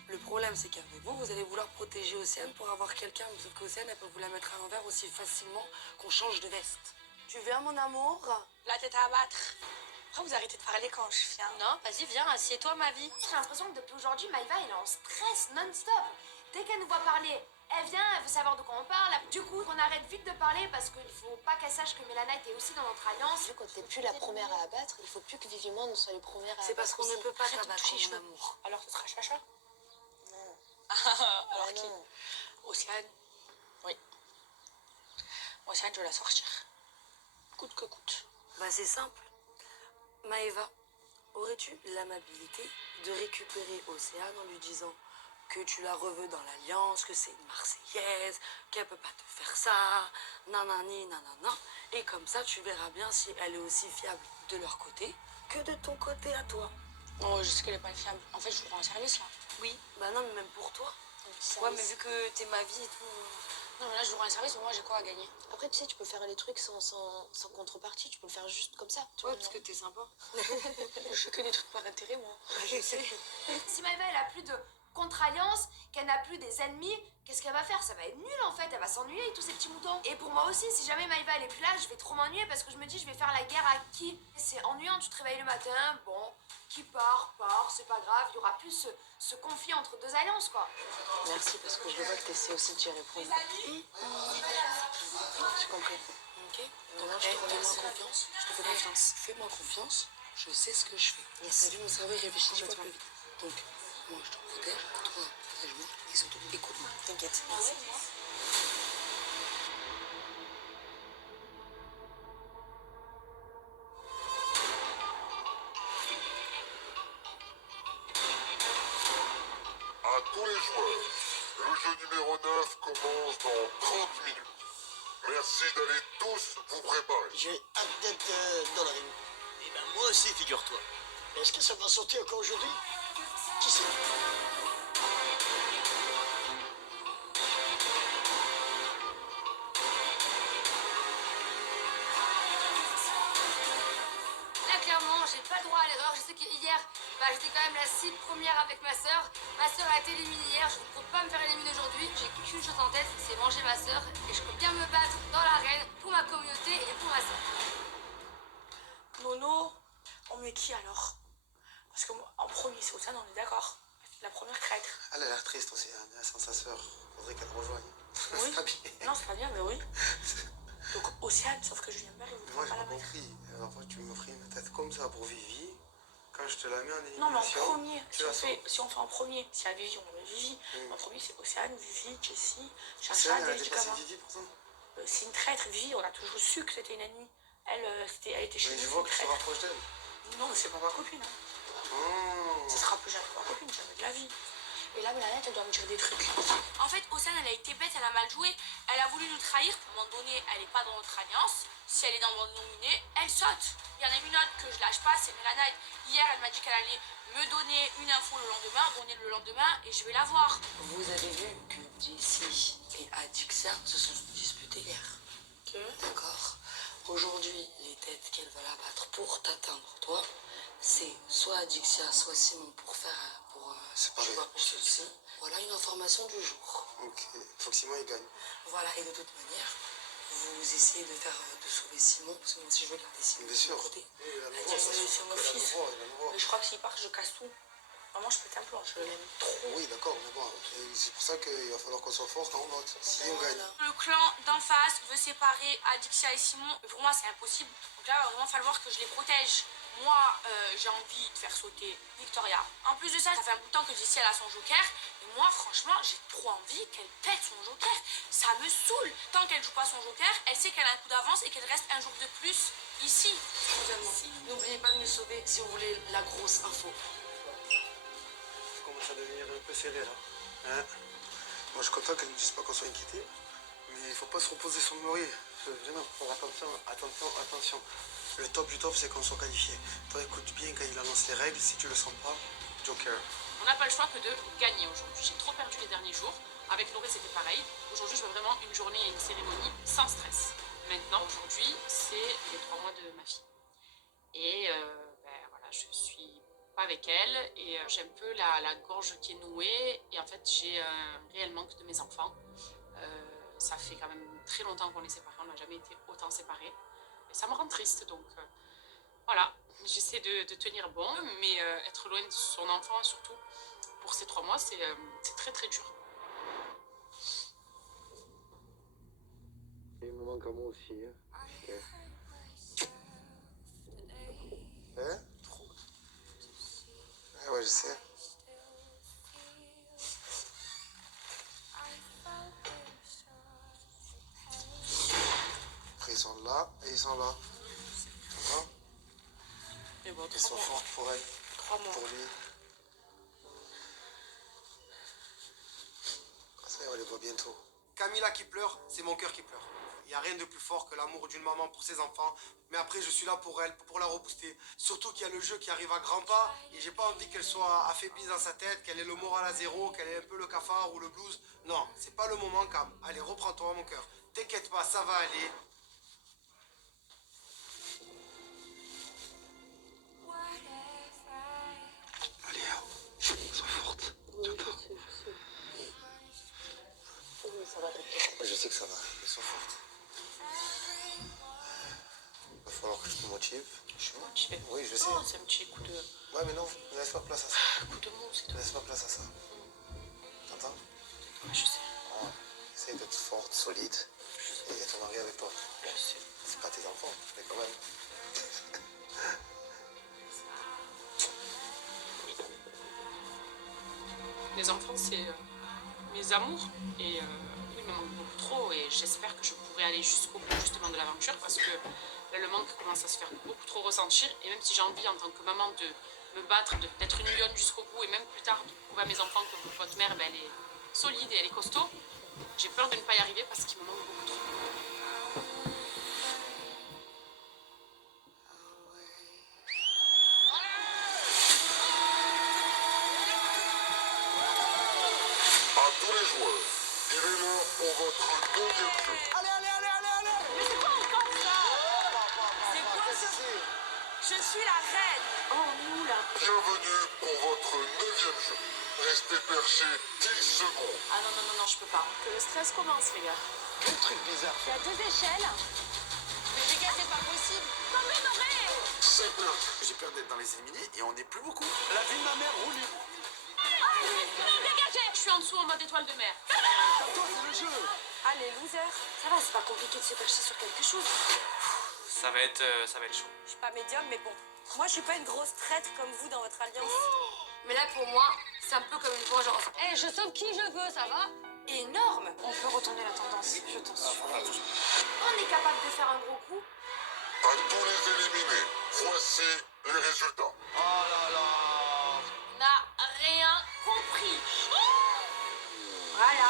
le problème, c'est qu'avec vous, vous allez vouloir protéger Océane pour avoir quelqu'un. Sauf qu'Océane, elle peut vous la mettre à l'envers aussi facilement qu'on change de veste. Tu viens, mon amour? La tête à abattre. Après, vous arrêtez de parler quand je viens. Non, vas-y, viens, assieds-toi, ma vie. J'ai l'impression que depuis aujourd'hui, Maëva, elle est en stress non-stop. Dès qu'elle nous voit parler, elle vient, elle veut savoir de quoi on parle. Du coup, on arrête vite de parler parce qu'il faut pas qu'elle sache que Mélana était aussi dans notre alliance. Vu qu'on t'es plus la première à abattre, il faut plus que Viviment ne soit les premières à abattre. C'est parce qu'on ne aussi. peut pas Arrête de t'abattre, toucher mon chaud. amour. Alors, ce sera Chacha? Non. Alors Ah qui? non. Océane? Oui. Océane, je vais la sortir. Coûte que coûte. Bah, c'est simple. Maëva, aurais-tu l'amabilité de récupérer Océane en lui disant que tu la reveux dans l'Alliance, que c'est une Marseillaise, qu'elle peut pas te faire ça, nanani, nanana. Et comme ça, tu verras bien si elle est aussi fiable de leur côté que de ton côté à toi. Non, je sais qu'elle est pas fiable. En fait, je vous rends service là. Oui, bah non, mais même pour toi. Ouais, mais vu que t'es ma vie et tout. Non, mais là, je vous rends un service, mais moi, j'ai quoi à gagner? Après, tu sais, tu peux faire les trucs sans contrepartie, tu peux le faire juste comme ça. Tu Ouais, vois, parce non que t'es sympa. Je fais que des trucs par intérêt, moi. Je sais. Si Maëva, elle a plus de contre-alliance, qu'elle n'a plus des ennemis, qu'est-ce qu'elle va faire? Ça va être nul en fait, elle va s'ennuyer avec tous ces petits moutons. Et pour moi aussi, si jamais Maëva elle est plus là, je vais trop m'ennuyer parce que je me dis, je vais faire la guerre à qui? C'est ennuyant, tu te réveilles le matin, bon, qui part, c'est pas grave, il y aura plus ce conflit entre deux alliances quoi. Merci, parce que je vois que t'essaies aussi de gérer pour moi. J'ai compris. Ok. Donc, Donc, je te fais-moi remercie. confiance. Je te fais confiance. Fais-moi confiance. Je sais ce que je fais. Yes. T'as vu, mon cerveau, il réfléchit 10 fois Complètement. plus vite. Donc, moi, je te protège. Toi, protège-moi. Et surtout, écoute-moi. T'inquiète. Merci. À tous les joueurs, le jeu numéro 9 commence dans 30 minutes. Merci d'aller tous vous préparer. J'ai hâte d'être dans la ring. Eh ben moi aussi, figure-toi. Est-ce que ça va sortir encore aujourd'hui? Qui sait? Là, clairement, j'ai pas le droit à l'erreur. Je sais que hier, j'étais quand même la cible première avec ma sœur. Ma sœur a été éliminée hier. Je ne compte pas me faire éliminer aujourd'hui. J'ai qu'une chose en tête, c'est manger ma sœur. Et je peux bien me battre dans l'arène pour ma communauté et pour ma sœur. Nono, on met qui alors? Parce que moi, en premier, c'est Océane, on est d'accord. La première traître. Elle a l'air triste aussi, hein, sans sa sœur. Faudrait qu'elle rejoigne. Oui. C'est pas bien. Non, c'est pas bien, mais oui. Donc Océane, sauf que Julien Bert, il Moi, voudrait j'ai pas pas la mettre. compris. Alors, moi, tu me ferais une tête comme ça pour Vivi. Quand je te la mets en élimination. Non, mais en premier, tu la sors. si on fait en premier, si à Vivi, on met Vivi. En premier, c'est Océane, Vivi, Jessie, Chacha, Océane, elle a David dépassé Kama. Vivi pourtant. C'est une traître, Vivi, on a toujours su que c'était une ennemie. Elle était chez Mais nous. je c'est vois une que tu te traître. rapproches d'elle. Non, mais c'est pas ma copine. Hein. Oh. Ce sera plus jamais ma copine, jamais de la vie. Et là, Mélanie, elle doit me dire des trucs. En fait, Océane, elle a été bête, elle a mal joué. Elle a voulu nous trahir. Pour m'en donner, elle est pas dans notre alliance. Si elle est dans mon nominé, elle saute. Il y en a une autre que je lâche pas, c'est Mélana. Hier, elle m'a dit qu'elle allait me donner une info le lendemain, donner le lendemain, et je vais la voir. Vous avez vu que Jessie et Adixia se sont disputés hier. D'accord. Aujourd'hui, les têtes qu'elles veulent abattre pour t'atteindre, toi, c'est soit Adixia, soit Simon pour faire. C'est pareil. Tu vois, ceci. Voilà une information du jour. Ok. Faut que Simon il gagne. Voilà, et de toute manière, vous essayez de sauver Simon, parce que moi aussi je veux garder Simon Bien sûr. de mon côté. Et la Elle nouveau, dit, ça c'est se mon fait, la fils. nouveau, la nouveau. Mais je crois que s'il part, je casse tout. Vraiment, je pète un plomb, je l'aime trop. Oui, d'accord, mais bon, c'est pour ça qu'il va falloir qu'on soit fort quand on vote. Si on gagne. Le clan d'en face veut séparer Adixia et Simon. Mais pour moi, c'est impossible. Donc là, il va vraiment falloir que je les protège. Moi, j'ai envie de faire sauter Victoria. En plus de ça, ça fait un bout de temps que Jessie, elle a son joker. Et moi, franchement, j'ai trop envie qu'elle pète son joker. Ça me saoule. Tant qu'elle joue pas son joker, elle sait qu'elle a un coup d'avance et qu'elle reste un jour de plus ici. N'oubliez pas de me sauver si vous voulez la grosse info. Ça commence à devenir un peu serré là. Hein? Moi je suis content qu'elle ne dise pas qu'on soit inquiété. Mais il faut pas se reposer sur le laurier. Vraiment, faire attention, attention, attention. Le top du top, c'est qu'on soit qualifié. Toi, écoute bien quand il annonce les règles. Si tu le sens pas, Joker. On n'a pas le choix que de gagner aujourd'hui. J'ai trop perdu les derniers jours. Avec Lauré, c'était pareil. Aujourd'hui, je veux vraiment une journée et une cérémonie sans stress. Maintenant, aujourd'hui, c'est les 3 mois de ma fille. Et voilà, je suis pas avec elle et j'ai un peu la gorge qui est nouée. Et en fait, j'ai un réel manque de mes enfants. Ça fait quand même très longtemps qu'on est séparés. On n'a jamais été autant séparés. Et ça me rend triste, donc voilà. J'essaie de tenir bon, mais être loin de son enfant, surtout pour ces 3 mois, c'est très très dur. Il me manque à moi aussi. Hein? Trop. Ouais, je sais. Après, ils sont là et ils sont là. Tu vois? Mais bon, ils sont forts pour elle. 3 mois. Pour lui. Ça, on les voit bientôt. Camilla qui pleure, c'est mon cœur qui pleure. Il n'y a rien de plus fort que l'amour d'une maman pour ses enfants. Mais après, je suis là pour elle, pour la rebooster. Surtout qu'il y a le jeu qui arrive à grands pas. Et j'ai pas envie qu'elle soit affaiblie dans sa tête, qu'elle ait le moral à zéro, qu'elle ait un peu le cafard ou le blues. Non, c'est pas le moment, Cam. Allez, reprends-toi, mon cœur. T'inquiète pas, ça va aller. Allez, sois forte. Je sais que ça va, mais sois forte. Il va falloir que je te motive. Je suis motivée. Oui, je sais. Non, c'est un petit coup de... Ouais, mais non, ne laisse pas place à ça. Coup de mou, c'est tout. Ne laisse pas place à ça. T'entends? Ouais, je sais. Ouais. Essaye d'être forte, solide. Et il y a ton mari avec toi. Je sais. C'est pas tes enfants, mais quand même. Les enfants, c'est mes amours. Et ils me manquent beaucoup trop. Et j'espère que je pourrai aller jusqu'au bout justement de l'aventure. Parce que là, le manque commence à se faire beaucoup trop ressentir. Et même si j'ai envie en tant que maman de me battre, d'être une lionne jusqu'au bout. Et même plus tard, de prouver à mes enfants que votre mère, elle est solide et elle est costaud. J'ai peur de ne pas y arriver parce qu'il me manque beaucoup trop. À tous les joueurs, il est l'heure pour votre deuxième jeu. Allez. Mais c'est quoi encore ça? C'est quoi ce... Je suis la reine. Oh, on est où là? Bienvenue pour votre 9e jeu. Restez perché 10 secondes. Ah non, je peux pas. Que le stress commence, les gars. Quel truc bizarre. Il y a 2 échelles. Mais les gars, c'est pas possible. Non mais C'est perdu. J'ai peur d'être dans les éliminés et on n'est plus beaucoup. La vie de ma mère roule. dégagez. Je suis en dessous en mode étoile de mer. Toi, c'est le jeu. Allez, loser. Ça va, c'est pas compliqué de se percher sur quelque chose. Ça va être chaud. Je suis pas médium, mais bon. Moi, je suis pas une grosse traître comme vous dans votre alliance. Mais là, pour moi, c'est un peu comme une vengeance. Eh, je sauve qui je veux, ça va? Énorme. On peut retourner la tendance, je t'en supplie. On est capable de faire un gros coup. À tous les éliminés, voici les résultats. Oh là là. On n'a rien compris. Voilà.